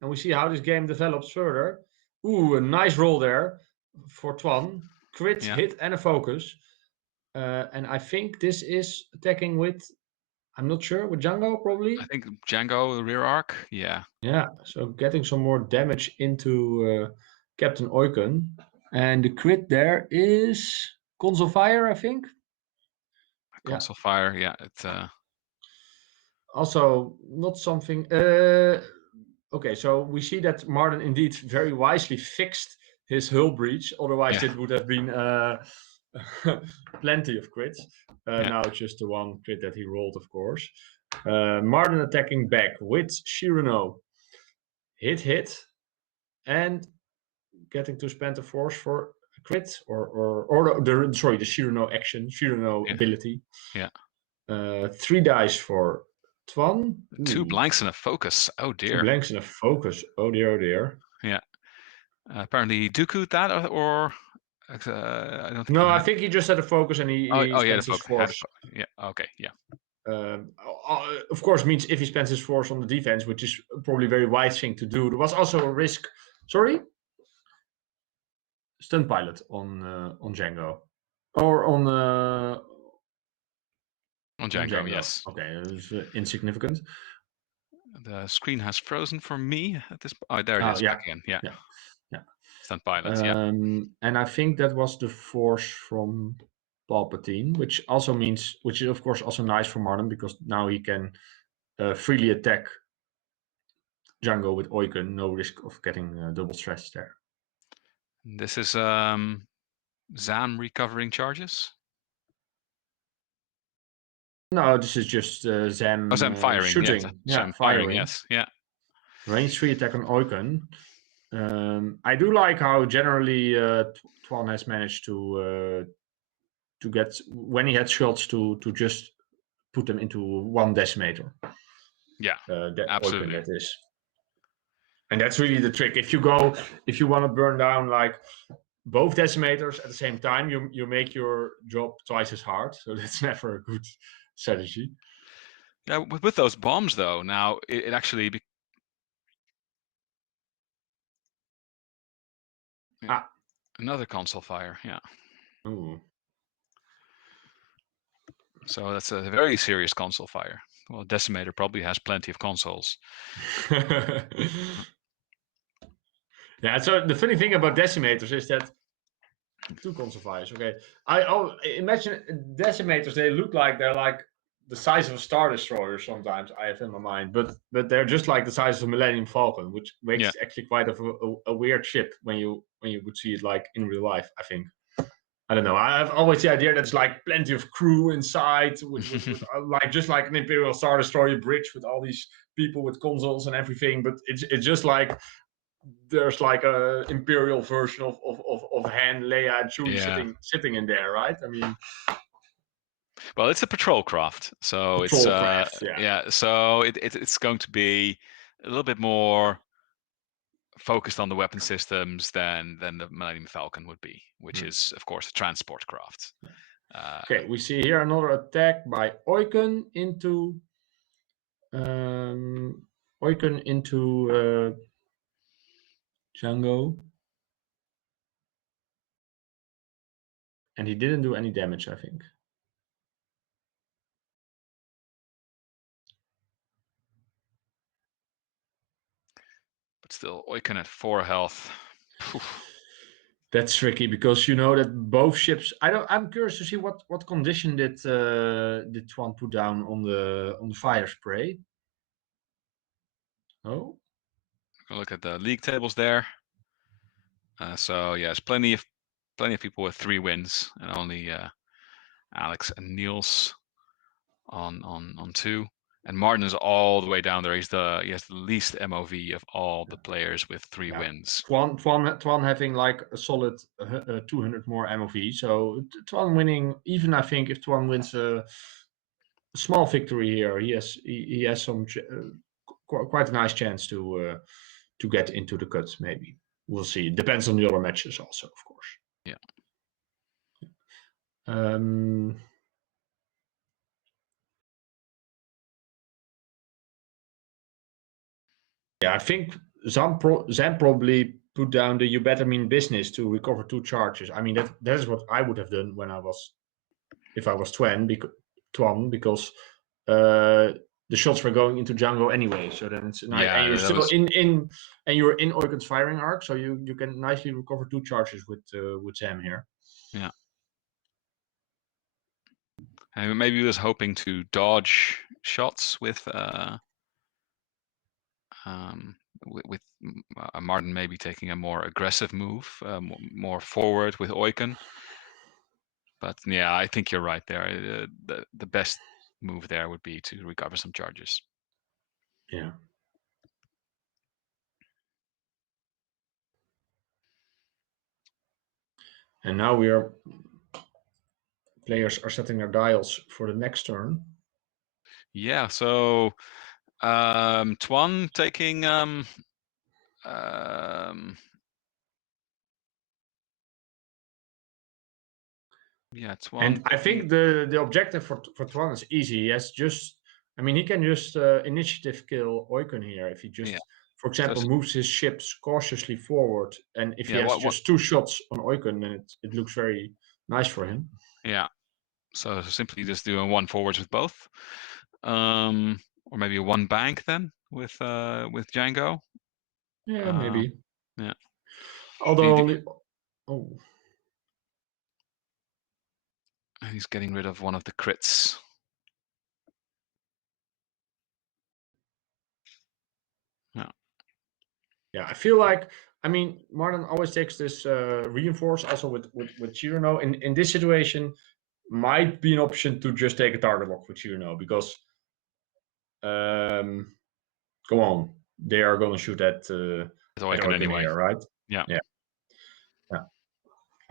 and we see how this game develops further. Ooh, a nice roll there for Twan. Crit, hit, and a focus. And I think this is attacking with, I'm not sure, with Django probably? I think Django, rear arc, yeah. Yeah, so getting some more damage into Captain Oiken. And the crit there is Console Fire, I think. Console Fire, yeah. It's also not something. Okay, so we see that Martin indeed very wisely fixed his hull breach. Otherwise, it would have been plenty of crits. Now it's just the one crit that he rolled, of course. Martin attacking back with Shirano. Hit, and getting to spend a force for a crit or the Shirano action, Shirano ability. Yeah. 3 dice for Twan. 2 blanks and a focus. Oh dear. 2 blanks and a focus. Oh dear, oh dear. Yeah. Apparently Dooku'd that, or I don't think. No, I think he just had a focus and he spends his force. Yeah. Okay. Yeah. Of course, means if he spends his force on the defense, which is probably a very wise thing to do. There was also a risk. Sorry. Stunt pilot on Django, or on Django. Yes. Okay, it was insignificant. The screen has frozen for me at this. Oh, there it is. Back again. Yeah. Stunt pilots. And I think that was the force from Palpatine, which is of course also nice for Martin because now he can freely attack Django with Oiken, no risk of getting double stress there. This is Zam recovering charges. No, this is just Zam. Zam firing, shooting. Zam firing. Yes, yeah. Range 3 attack on Oiken. I do like how generally Twan has managed to get, when he had shots, to just put them into 1 decimator. Yeah, absolutely. That is, and that's really the trick. If you want to burn down like both decimators at the same time, you make your job twice as hard. So that's never a good strategy. Yeah, with those bombs though, now it actually. Another console fire, yeah. Ooh. So that's a very serious console fire. Well, Decimator probably has plenty of consoles. Yeah, so the funny thing about Decimators is that 2 console fires, okay. I imagine Decimators, they look like they're like the size of a Star Destroyer sometimes I have in my mind, but they're just like the size of a Millennium Falcon, which makes it actually quite a weird ship when you would see it like in real life, I think. I don't know. I have always the idea that it's like plenty of crew inside, with like just like an Imperial Star Destroyer bridge with all these people with consoles and everything. But it's just like there's like a Imperial version of Han, Leia, and Chewie sitting in there, right? I mean, well, it's a patrol craft, so it's so it's going to be a little bit more focused on the weapon systems than the Millennium Falcon would be, which is of course a transport craft. Okay, we see here another attack by Oiken into Django, and he didn't do any damage, I think. But still, Oiken at 4 health. That's tricky because you know that both ships. I'm curious to see what condition did Twan put down on the fire spray. Oh, Look at the league tables there. So yeah, there's plenty of people with 3 wins, and only Alex and Niels on 2. And Martin is all the way down there. He has the least MOV of all the players with 3 wins. Twan having like a solid 200 more MOV. So Twan winning, even I think if Twan wins a small victory here, he has some quite a nice chance to get into the cut. Maybe we'll see. It depends on the other matches also, of course. Yeah. Yeah, I think Zam probably put down the "you better mean business" to recover 2 charges. I mean that is what I would have done if I was Twan, because the shots were going into Django anyway. So then it's nice, and you're still and you're in Oiken's firing arc, so you can nicely recover 2 charges with Zam here. Yeah. And maybe he was hoping to dodge shots with Martin maybe taking a more aggressive move, more forward with Oiken. But yeah, I think you're right there. The best move there would be to recover some charges. Yeah. And now players are setting their dials for the next turn. Yeah, so Twan taking yeah, Twan. And I think the objective for Twan is easy. He has he can just initiative kill Oiken here if he just, for example, moves his ships cautiously forward. And if he has just 2 shots on Oiken, then it looks very nice for him. Yeah. So simply just doing 1 forwards with both, or maybe 1 bank then with Django. Yeah, maybe. Yeah. Although he's getting rid of one of the crits. Yeah. Yeah, I feel like Martin always takes this reinforce also with Cyrano. In this situation, might be an option to just take a target lock with Cyrano because go on, they are going to shoot at Oiken anyway, right? Yeah.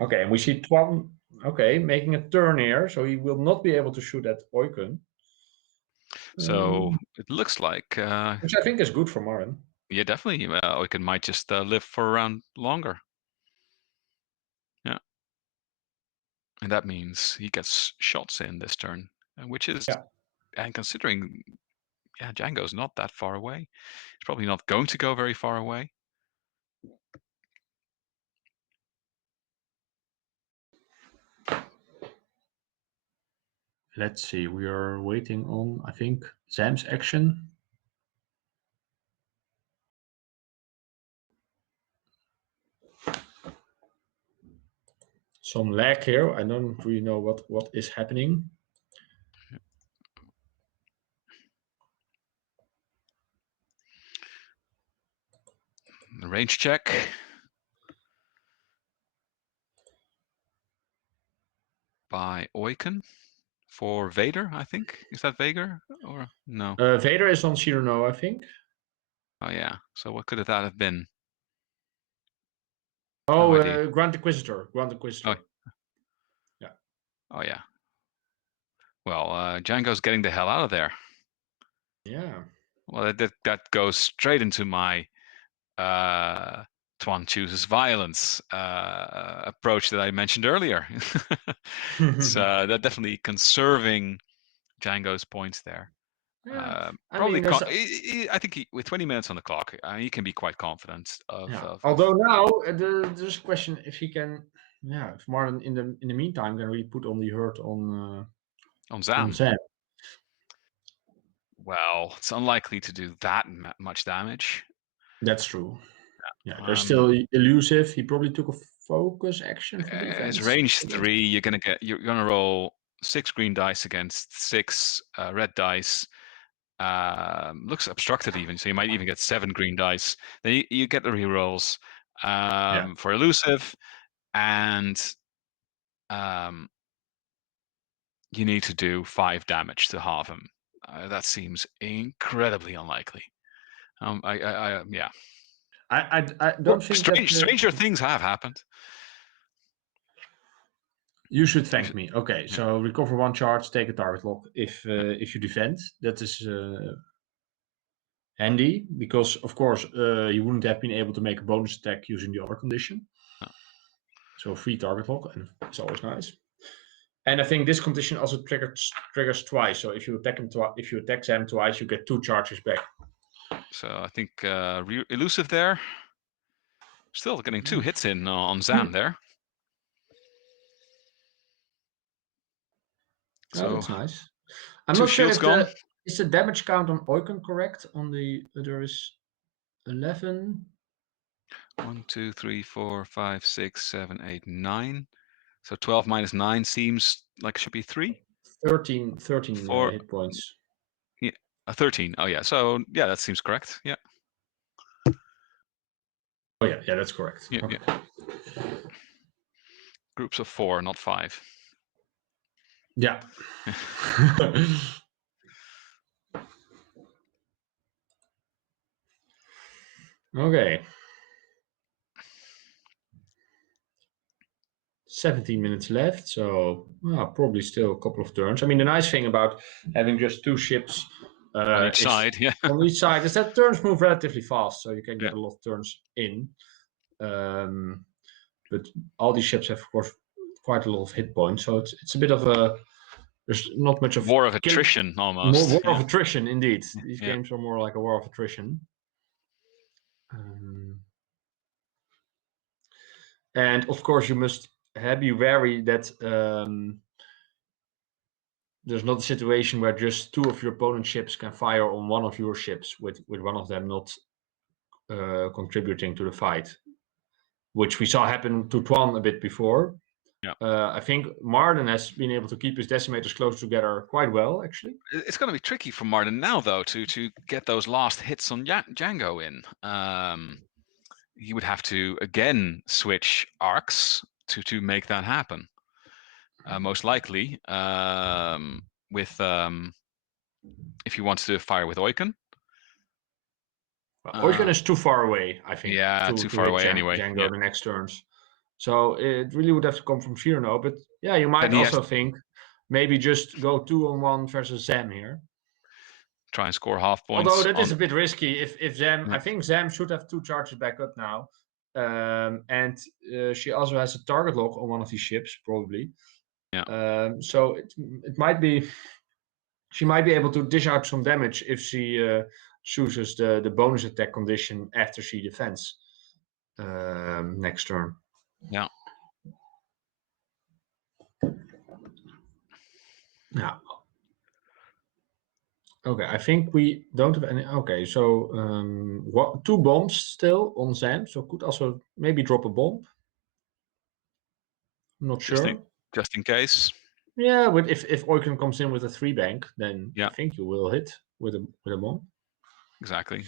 Okay, and we see Twan making a turn here, so he will not be able to shoot at Oiken. So it looks like which I think is good for Martin. Yeah, definitely. Oiken might just live for a round longer. Yeah. And that means he gets shots in this turn, which is, and considering, Django's not that far away. He's probably not going to go very far away. Let's see. We are waiting on, I think, Zam's action. Some lag here. I don't really know what is happening. range check. By Oiken for Vader, I think. Is that Vader or no? Vader is on Cyrano, I think. Oh yeah. So what could that have been? Oh, No idea. Grand Inquisitor. Grand Inquisitor. Oh. Yeah. Oh yeah. Well, Django's getting the hell out of there. Yeah. Well, that goes straight into my Twan chooses violence approach that I mentioned earlier. It's that definitely conserving Django's points there. Yeah. Probably, I think with 20 minutes on the clock, he can be quite confident of. Yeah. Although now there's a question if he can. Yeah, if Martin in the meantime can really put on the hurt on Zam. Zam. Well, it's unlikely to do that much damage. That's true. Yeah, they're still elusive. He probably took a focus action for defense. It's range 3. You're gonna roll 6 green dice against 6 red dice. Looks obstructed even, so you might even get 7 green dice. Then you get the rerolls for elusive, and you need to do 5 damage to halve him. That seems incredibly unlikely. Yeah. I don't think stranger things have happened. You should thank me. Okay, so recover 1 charge, take a target lock if you defend. That is handy because, of course, you wouldn't have been able to make a bonus attack using the other condition. No. So free target lock, and it's always nice. And I think this condition also triggers twice. So if you attack Zam twice, you get 2 charges back. So I think elusive there. Still getting 2 hits in on Zam there. So that's nice. I'm not sure if is the damage count on Oiken correct. On the there is 11. 1, 2, 3, 4, 5, 6, 7, 8, 9. So 12 minus 9 seems like it should be 3. 13 hit points. Yeah, 13. Oh yeah. So yeah, that seems correct. Yeah. Oh yeah, that's correct. Yeah, okay. Yeah. Groups of 4, not 5. Yeah. Okay. 17 minutes left, so probably still a couple of turns. I mean, the nice thing about having just 2 ships on each side, on each side is that turns move relatively fast, so you can get a lot of turns in. But all these ships have, of course, quite a lot of hit points, so it's a bit of a there's not much of war of attrition almost. War of attrition, indeed. These games are more like a war of attrition. And of course, you must be wary that there's not a situation where just 2 of your opponent's ships can fire on one of your ships, with one of them not contributing to the fight, which we saw happen to Twan a bit before. Yeah. I think Martin has been able to keep his decimators close together quite well, actually. It's going to be tricky for Martin now, though, to get those last hits on Django in. He would have to again switch arcs to make that happen. Most likely, with if he wants to fire with Oiken. Oiken is too far away, I think. Yeah, too far away anyway. Django the next turns. So it really would have to come from Cyrano. But yeah, you might also think maybe just go 2-on-1 versus Zam here. Try and score half points. Although that is a bit risky. If Zam, I think Zam should have 2 charges back up now. And she also has a target lock on one of these ships, probably. Yeah. So it might be she might be able to dish out some damage if she chooses the bonus attack condition after she defends next turn. Yeah. Yeah. Okay, I think we don't have any. Okay, so 2 bombs still on Zam, so could also maybe drop a bomb. I'm not sure. Just in case. Yeah, but if Oiken comes in with a 3 bank, then I think you will hit with a bomb. Exactly.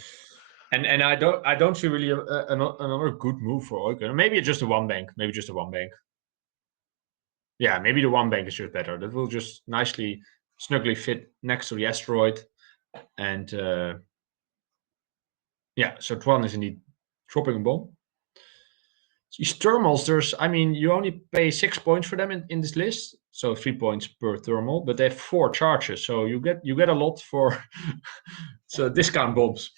And I don't see really another good move for Oiken. Maybe it's just a one bank. Maybe just a one bank. Yeah, maybe the one bank is just better. That will just nicely, snugly fit next to the asteroid. And yeah, so Twan is indeed dropping a bomb. These thermals, I mean, you only pay 6 points for them in this list, so 3 points per thermal, but they have 4 charges, so you get a lot for so discount bombs.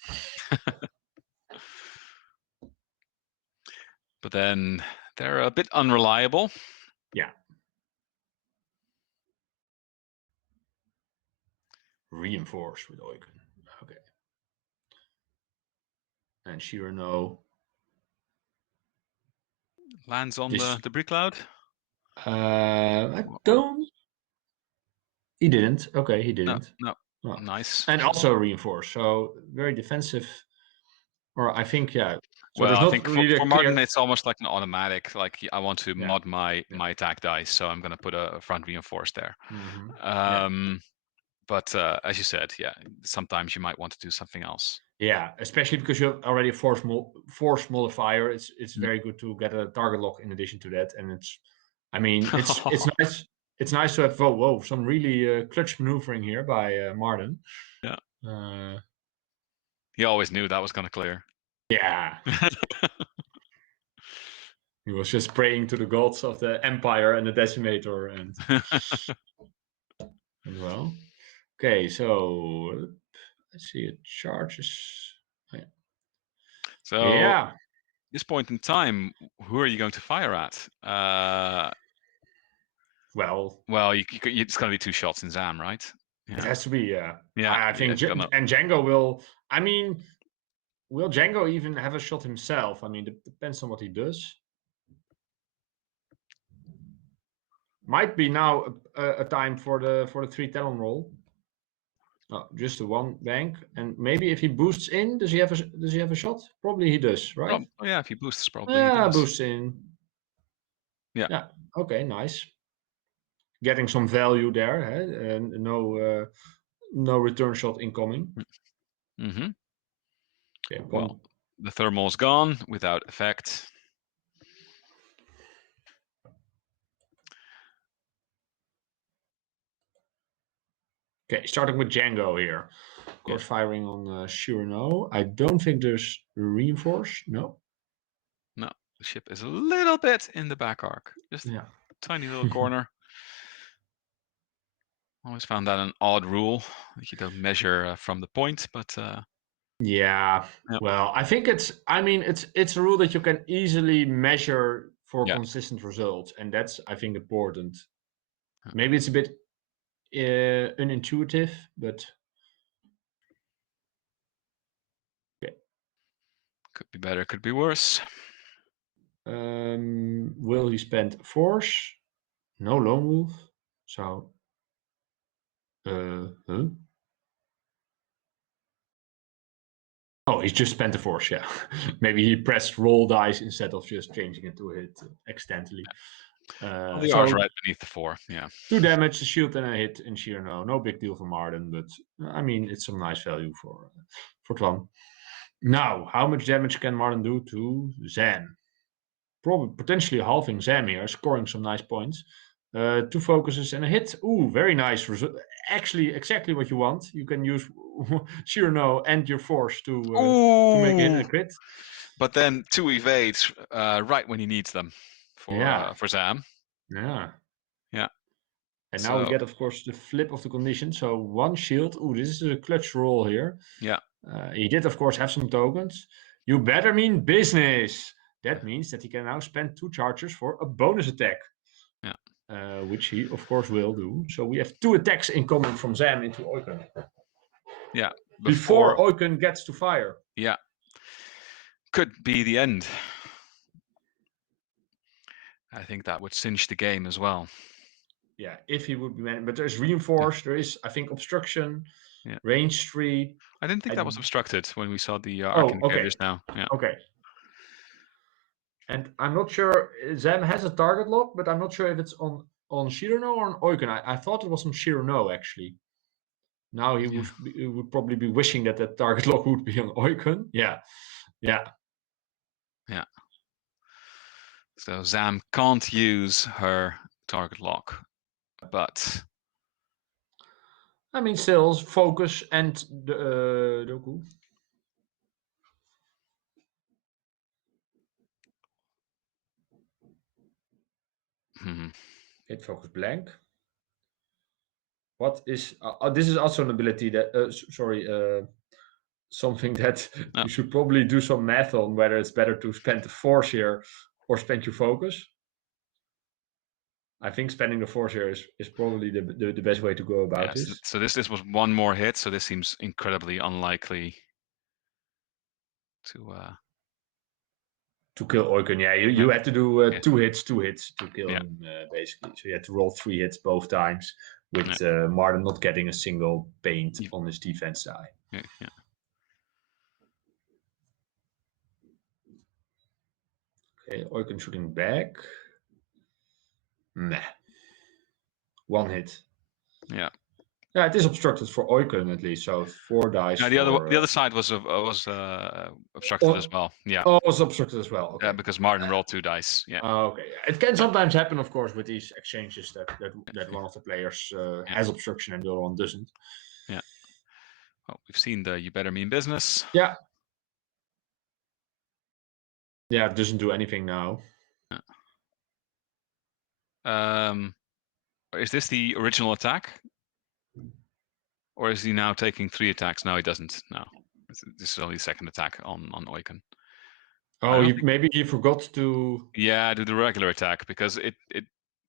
But then they're a bit unreliable. Yeah. Reinforce with Oiken. Okay. And Shirano lands on the debris cloud. I don't. He didn't. Okay, he didn't. No. Oh. Nice. And also reinforce. So very defensive. Or I think, yeah. So well, I think really for Martin, it's almost like an automatic. Like I want to mod my attack dice, so I'm going to put a front reinforce there. Mm-hmm. But as you said, sometimes you might want to do something else. Yeah, especially because you have already a force modifier. It's very good to get a target lock in addition to that, and it's nice. It's nice to have some really clutch maneuvering here by Martin. Yeah. He always knew that was going to clear. Yeah. He was just praying to the gods of the Empire and the Decimator, and as well. Okay, so let's see. It charges. So this point in time, who are you going to fire at? Well, it's going to be 2 shots in Zam, right? Yeah. It has to be, yeah. Yeah, I think, and Django will. I mean, will Django even have a shot himself? I mean, it depends on what he does. Might be now a time for the 3 talon roll. Oh, just the one bank, and maybe if he boosts in, does he have a shot? Probably he does, right? Yeah, if he boosts, probably he does. Boosts in. Yeah. Okay, nice. Getting some value there, and no return shot incoming. Mm-hmm. Okay, well, the thermal's gone without effect. Okay, starting with Django here. Of course, firing on Shirano. I don't think there's reinforce. No. No, the ship is a little bit in the back arc. Just a tiny little corner. Always found that an odd rule that you don't measure from the point, but yeah. Well, I think it's a rule that you can easily measure for consistent results, and that's, I think, important. Maybe it's a bit unintuitive, but could be better, could be worse. Will he spend force? No lone wolf. So Oh, he's just spent the force, yeah. Maybe he pressed roll dice instead of just changing it to a hit accidentally. The R's right beneath the 4, yeah. 2 damage, a shield and a hit in Shirano. No big deal for Martin, but I mean, it's some nice value for Twan. Now, how much damage can Martin do to Zam? Probably potentially halving Zam here, scoring some nice points. 2 focuses and a hit. Ooh, very nice result. Actually, exactly what you want. You can use Shirano and your force to make it a crit. But then 2 evades right when he needs them for Zam. Yeah. Yeah. And now we get, of course, the flip of the condition. So 1 shield. Ooh, this is a clutch roll here. Yeah. He did, of course, have some tokens. You better mean business. That means that he can now spend 2 charges for a bonus attack. Yeah. Which he, of course, will do. So we have 2 attacks incoming from Zam into Oiken. Yeah. Before Oiken gets to fire. Yeah. Could be the end. I think that would cinch the game as well. Yeah, if he would be managed. But there's reinforce, there is, I think, obstruction, range 3. I didn't think that was obstructed when we saw the arc indicators now. Yeah. Okay. And I'm not sure, Zam has a target lock, but I'm not sure if it's on Shirano or on Oiken. I thought it was on Shirano, actually. Now he would probably be wishing that target lock would be on Eugen. Yeah. So Zam can't use her target lock, but I mean, still focus and Doku. Hit focus blank. What is this is also an ability that something that you should probably do some math on, whether it's better to spend the force here or spend your focus. I think spending the force here is probably the best way to go about this. So this was one more hit, so this seems incredibly unlikely to kill Eugen. Yeah, you had to do two hits to kill him, basically. So you had to roll 3 hits both times, with Martin not getting a single paint on his defense die. Yeah. Okay, Eugen shooting back. Meh. 1 hit. Yeah. Yeah, it is obstructed for Eugen at least, so 4 dice. Yeah, the other side was obstructed as well. Yeah. Oh, it was obstructed as well. Okay. Yeah, because Martin rolled 2 dice. Yeah. Okay. It can sometimes happen, of course, with these exchanges that one of the players has obstruction and the other one doesn't. Yeah. Well, we've seen the "you better mean business." Yeah. Yeah, it doesn't do anything now. Is this the original attack? Or is he now taking 3 attacks? No, he doesn't. No. This is only the second attack on Eugen. Oh, maybe he forgot to... Yeah, do the regular attack, because it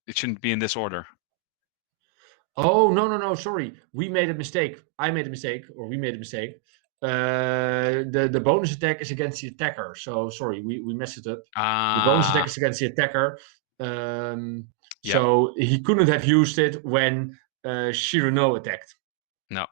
shouldn't be in this order. Oh, no, sorry. We made a mistake. I made a mistake, or we made a mistake. The bonus attack is against the attacker. So, sorry, we messed it up. The bonus attack is against the attacker. So he couldn't have used it when Shirano attacked. No.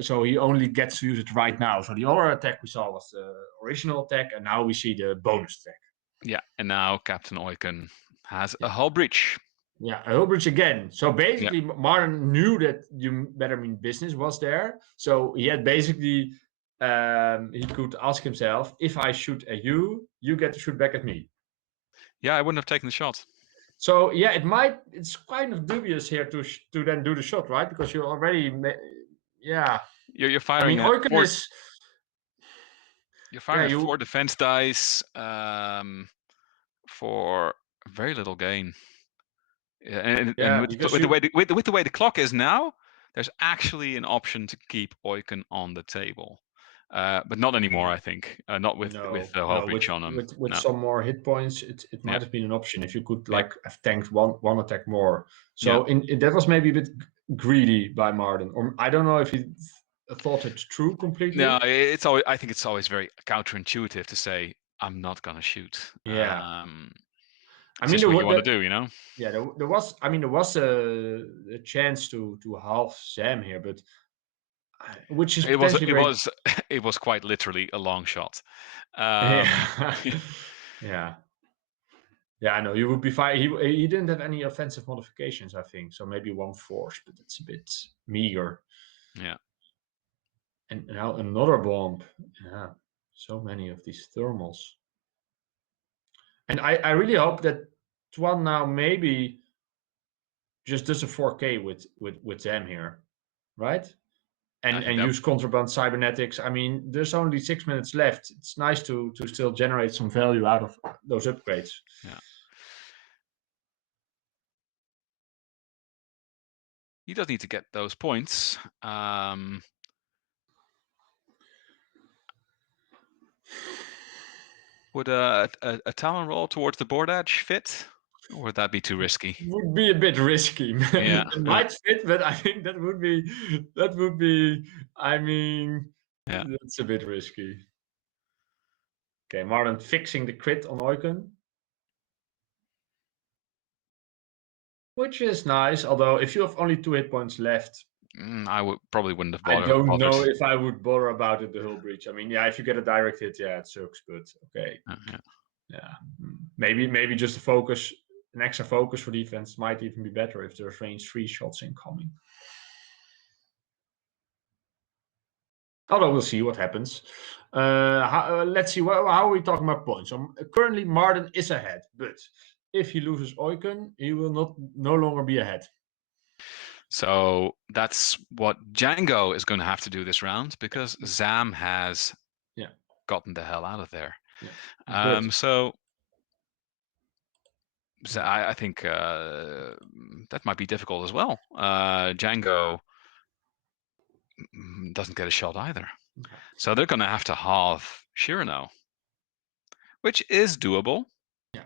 So he only gets to use it right now. So the other attack we saw was the original attack, and now we see the bonus attack. Yeah, and now Captain Eugen has a hull breach. Yeah, a hull breach again. So basically, Martin knew that "you better mean business" was there. So he had basically, he could ask himself, if I shoot at you, you get to shoot back at me. Yeah, I wouldn't have taken the shot. So yeah, it's kind of dubious here to then do the shot, right? Because you already, You're firing. I mean, Eugen is. You're firing 4 defense dice for very little gain. And with the way the clock is now, there's actually an option to keep Eugen on the table. But not anymore, I think. Not with the hull breach on him. With some more hit points, it might have been an option if you could have tanked one attack more. So that was maybe a bit greedy by Martin, or I don't know if he thought it through completely. No, I think it's always very counterintuitive to say, I'm not gonna shoot. Yeah. I mean, what you want to do, you know? Yeah, there was a chance to halve Sam here, but which is it was quite literally a long shot. Yeah, I know. You would be fine. He didn't have any offensive modifications, I think, so maybe 1 force, but it's a bit meager. Yeah. And now another bomb. Yeah, so many of these thermals. And I really hope that Twan now maybe just does a 4K with Zam here, right? And use contraband cybernetics. I mean, there's only 6 minutes left. It's nice to still generate some value out of those upgrades. Yeah. He does need to get those points. Would a talon roll towards the board edge fit? Or would that be too risky? It would be a bit risky. Yeah. It might fit, but I think that would be. I mean, that's a bit risky. Okay, Martin fixing the crit on Eugen, which is nice. Although if you have only 2 hit points left, I probably wouldn't have bothered. I don't know if I would bother about it. The hull breach. I mean, if you get a direct hit, it sucks. But okay. Yeah. Maybe just a focus. An extra focus for defense might even be better if there's range 3 shots incoming. Although we'll see what happens. Let's see. How are we talking about points? Currently, Martin is ahead, but if he loses Oiken, he will no longer be ahead. So that's what Django is going to have to do this round because Zam has gotten the hell out of there. Yeah. So I think that might be difficult as well. Django doesn't get a shot either. Okay. So they're going to have to halve Shirano, which is doable. Yeah.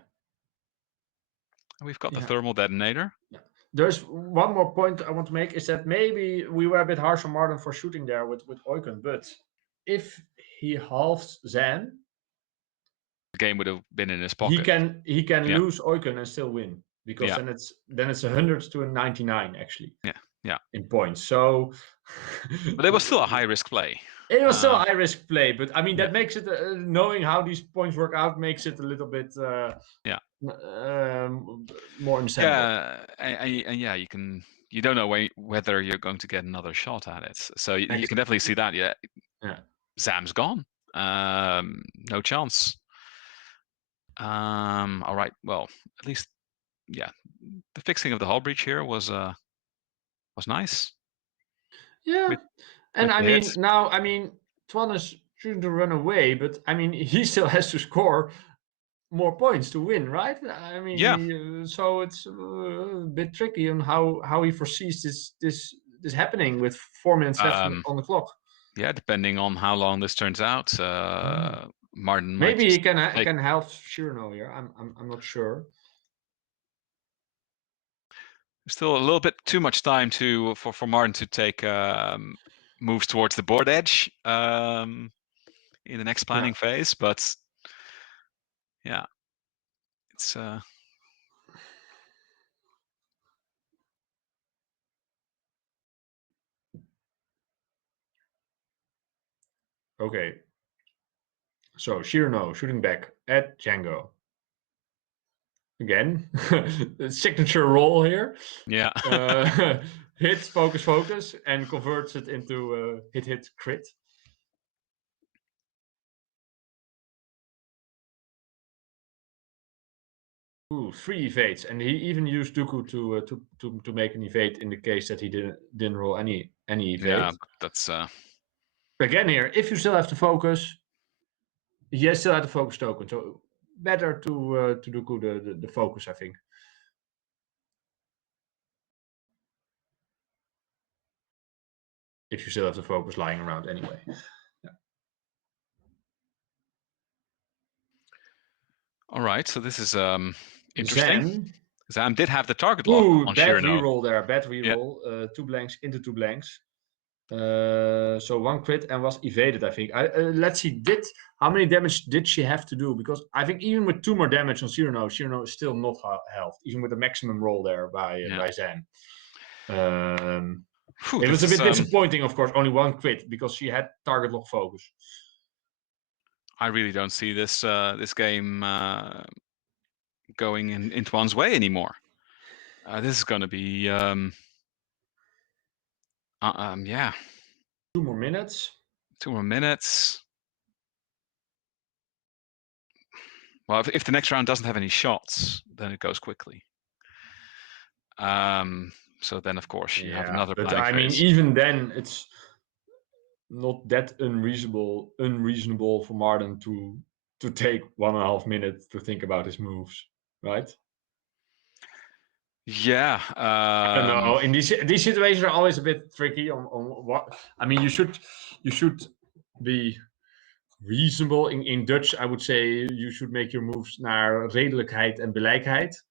We've got the thermal detonator. Yeah. There's one more point I want to make is that maybe we were a bit harsh on Martin for shooting there with Oiken, but if he halves Zan, the game would have been in his pocket. He can lose Oiken and still win because then it's 100 to a 99 actually. Yeah. In points. So, but it was still a high risk play. It was still a high risk play, but I mean that makes it knowing how these points work out makes it a little bit more incentive. Yeah, and you don't know whether you're going to get another shot at it. So you can definitely see that. Yeah. Zam's gone. No chance. All right. Well, at least the fixing of the hull breach here was nice. Yeah. And I mean, now, Twan is trying to run away, but I mean, he still has to score more points to win, right? I mean, so it's a bit tricky on how he foresees this happening with 4 minutes left on the clock. Yeah, depending on how long this turns out, Martin maybe he can help Shirano here. I'm not sure. Still a little bit too much time for Martin to take moves towards the board edge in the next planning phase, but it's okay. So Shirano shooting back at Django. Again, signature roll here. Yeah. Hits, focus, and converts it into hit, crit. Ooh, 3 evades, and he even used Dooku to make an evade in the case that he didn't roll any evade. Yeah, that's again here. If you still have to focus, you still have the focus token. So better to Dooku the focus, I think. If you still have the focus lying around anyway. Yeah. All right, so this is interesting. Zam did have the target lock on bad Shirano. reroll there. Bad reroll. 2 blanks into 2 blanks. So 1 crit and was evaded, I think. Let's see. How many damage did she have to do? Because I think even with 2 more damage on Shirano is still not health, even with the maximum roll there by Zan. It was a bit disappointing, of course, only 1 crit because she had target lock focus. I really don't see this this game going in Twan's way anymore. This is going to be 2 more minutes. 2 more minutes. Well, if the next round doesn't have any shots, then it goes quickly. So then, of course, you have another planning phase. I mean, even then, it's not that unreasonable for Martin to take 1.5 minutes to think about his moves, right? Yeah. I don't know. In these situations are always a bit tricky on what. I mean, you should be reasonable. In Dutch, I would say you should make your moves naar redelijkheid en billijkheid.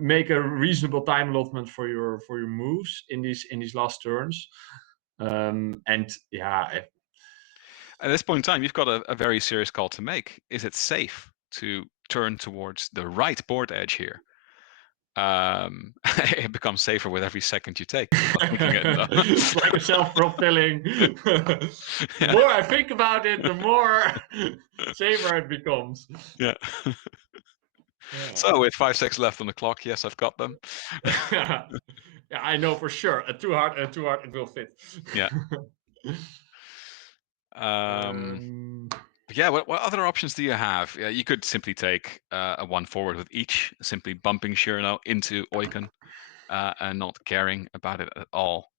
Make a reasonable time allotment for your moves in these last turns. At this point in time, you've got a very serious call to make. Is it safe to turn towards the right board edge here? It becomes safer with every second you take. It's like a self-fulfilling. The more I think about it, the more safer it becomes. Yeah. So with 5 seconds left on the clock, yes, I've got them. Yeah, I know for sure. Too hard, it will fit. Yeah. Yeah, what other options do you have? Yeah, you could simply take a 1 forward with each, simply bumping Shirano into Oiken and not caring about it at all.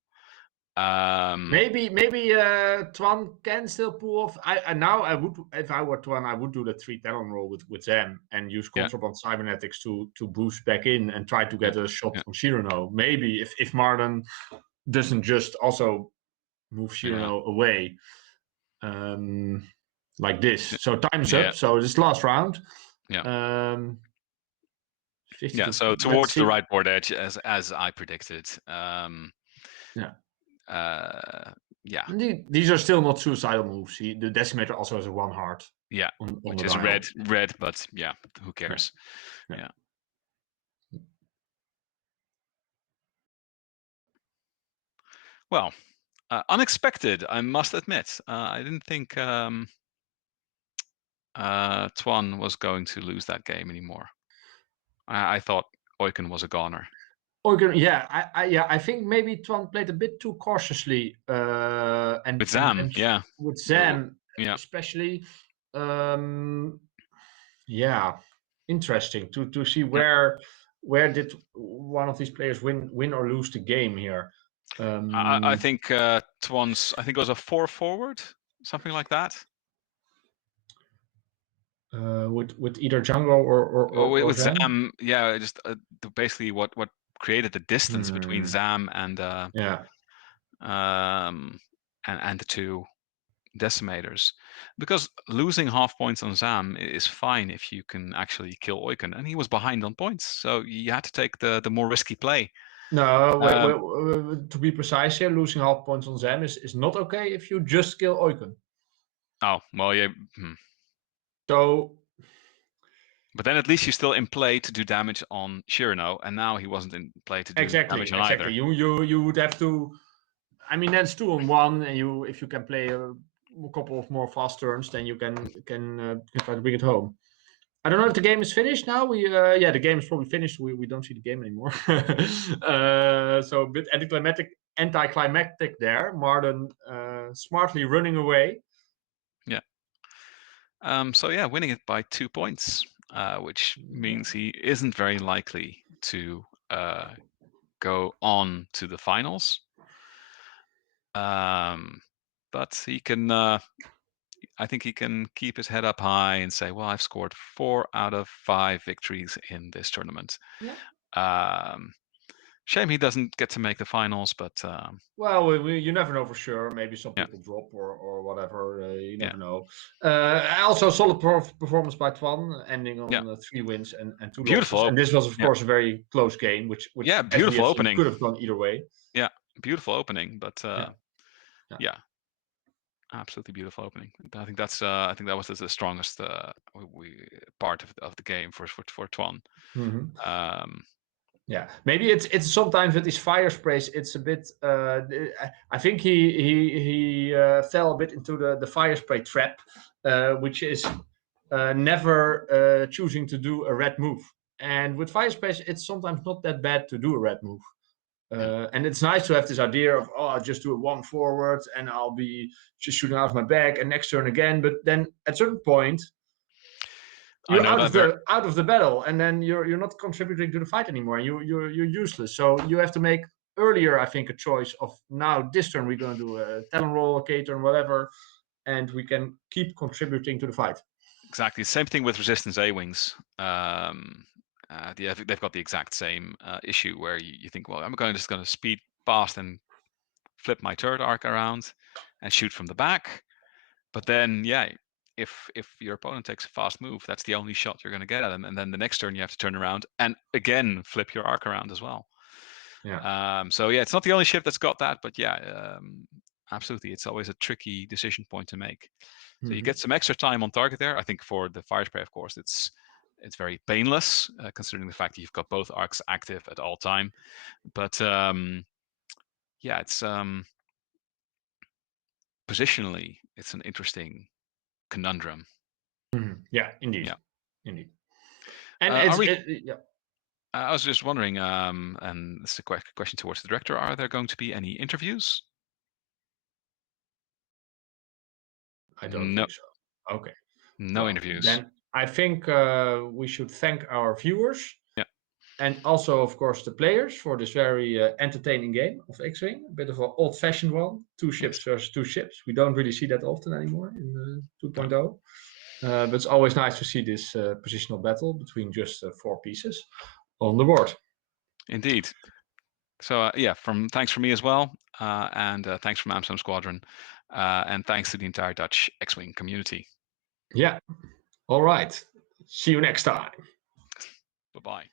Maybe Twan can still pull off. I would, if I were Twan, I would do the 3 talon roll with Zam and use Contraband Cybernetics to boost back in and try to get a shot on Shirano. Maybe if Marden doesn't just also move Shirano away like this. So time's up. So this last round. Yeah. 50 Yeah. So towards the right board edge, as I predicted. Yeah. These are still not suicidal moves. The Decimator also has a 1 heart. Yeah, which is red, but yeah, who cares? Yeah. Well, unexpected, I must admit. I didn't think Twan was going to lose that game anymore. I thought Oiken was a goner. Oiken, yeah, I think maybe Twan played a bit too cautiously, and with Zam, with Zam, yeah, especially. Yeah, interesting to see where did one of these players win or lose the game here. I think Twan's, I think it was a 4 forward, something like that. With either jungle or with Zam, yeah, just basically what created the distance between Zam and and the 2 decimators, because losing half points on Zam is fine if you can actually kill Oiken, and he was behind on points, so you had to take the more risky play. No, to be precise here, losing half points on Zam is not okay if you just kill Oiken. Oh, well, yeah. So, but then at least you're still in play to do damage on Shirano, and now he wasn't in play to do damage on either. You would have to. I mean, that's 2 on 1, and if you can play a couple of more fast turns, then you can try to bring it home. I don't know if the game is finished now. The game is probably finished. We don't see the game anymore. So a bit anticlimactic there. Marden smartly running away. Yeah. So yeah, winning it by 2 points, which means he isn't very likely to go on to the finals. But he can. I think he can keep his head up high and say, "Well, I've scored 4 out of 5 victories in this tournament." Yeah. Shame he doesn't get to make the finals, but well, you never know for sure. Maybe some people drop or whatever. You never know. Also, solid performance by Twan, ending on 3 wins and 2 beautiful losses. And this was, of course, a very close game, which beautiful opening could have gone either way. Yeah, beautiful opening, but yeah, absolutely beautiful opening. I think that's I think that was the strongest part of the game for Twan. Yeah, maybe it's sometimes with these fire sprays. It's a bit. I think he fell a bit into the fire spray trap, which is never choosing to do a red move. And with fire sprays, it's sometimes not that bad to do a red move. And it's nice to have this idea of, I'll just do a 1 forward and I'll be just shooting out of my bag and next turn again. But then at a certain point, you're out of the battle, and then you're not contributing to the fight anymore. You're useless. So you have to make earlier, I think, a choice of, now this turn we're going to do a talon roll, a K turn, whatever, and we can keep contributing to the fight. Exactly. Same thing with resistance A-wings. They've got the exact same issue where you think, well, I'm just going to speed past and flip my turret arc around and shoot from the back. But then, if your opponent takes a fast move, that's the only shot you're going to get at them. And then the next turn you have to turn around and again flip your arc around as well. Yeah. So yeah, it's not the only ship that's got that, but absolutely, it's always a tricky decision point to make. So you get some extra time on target there. I think for the fire spray, of course, it's very painless, considering the fact that you've got both arcs active at all time. But it's positionally, it's an interesting conundrum. Yeah, indeed. Yeah. Indeed. And I was just wondering, and this is a question towards the director: are there going to be any interviews? I don't think so. Okay. No Well, interviews. then I think we should thank our viewers. Yeah. And also, of course, the players for this very entertaining game of X-Wing. A bit of an old-fashioned one. Two ships versus two ships. We don't really see that often anymore in 2.0. But it's always nice to see this positional battle between just 4 pieces on the board. Indeed. So thanks from me as well, and thanks from Amsterdam Squadron, and thanks to the entire Dutch X-Wing community. Yeah. All right. See you next time. Bye-bye.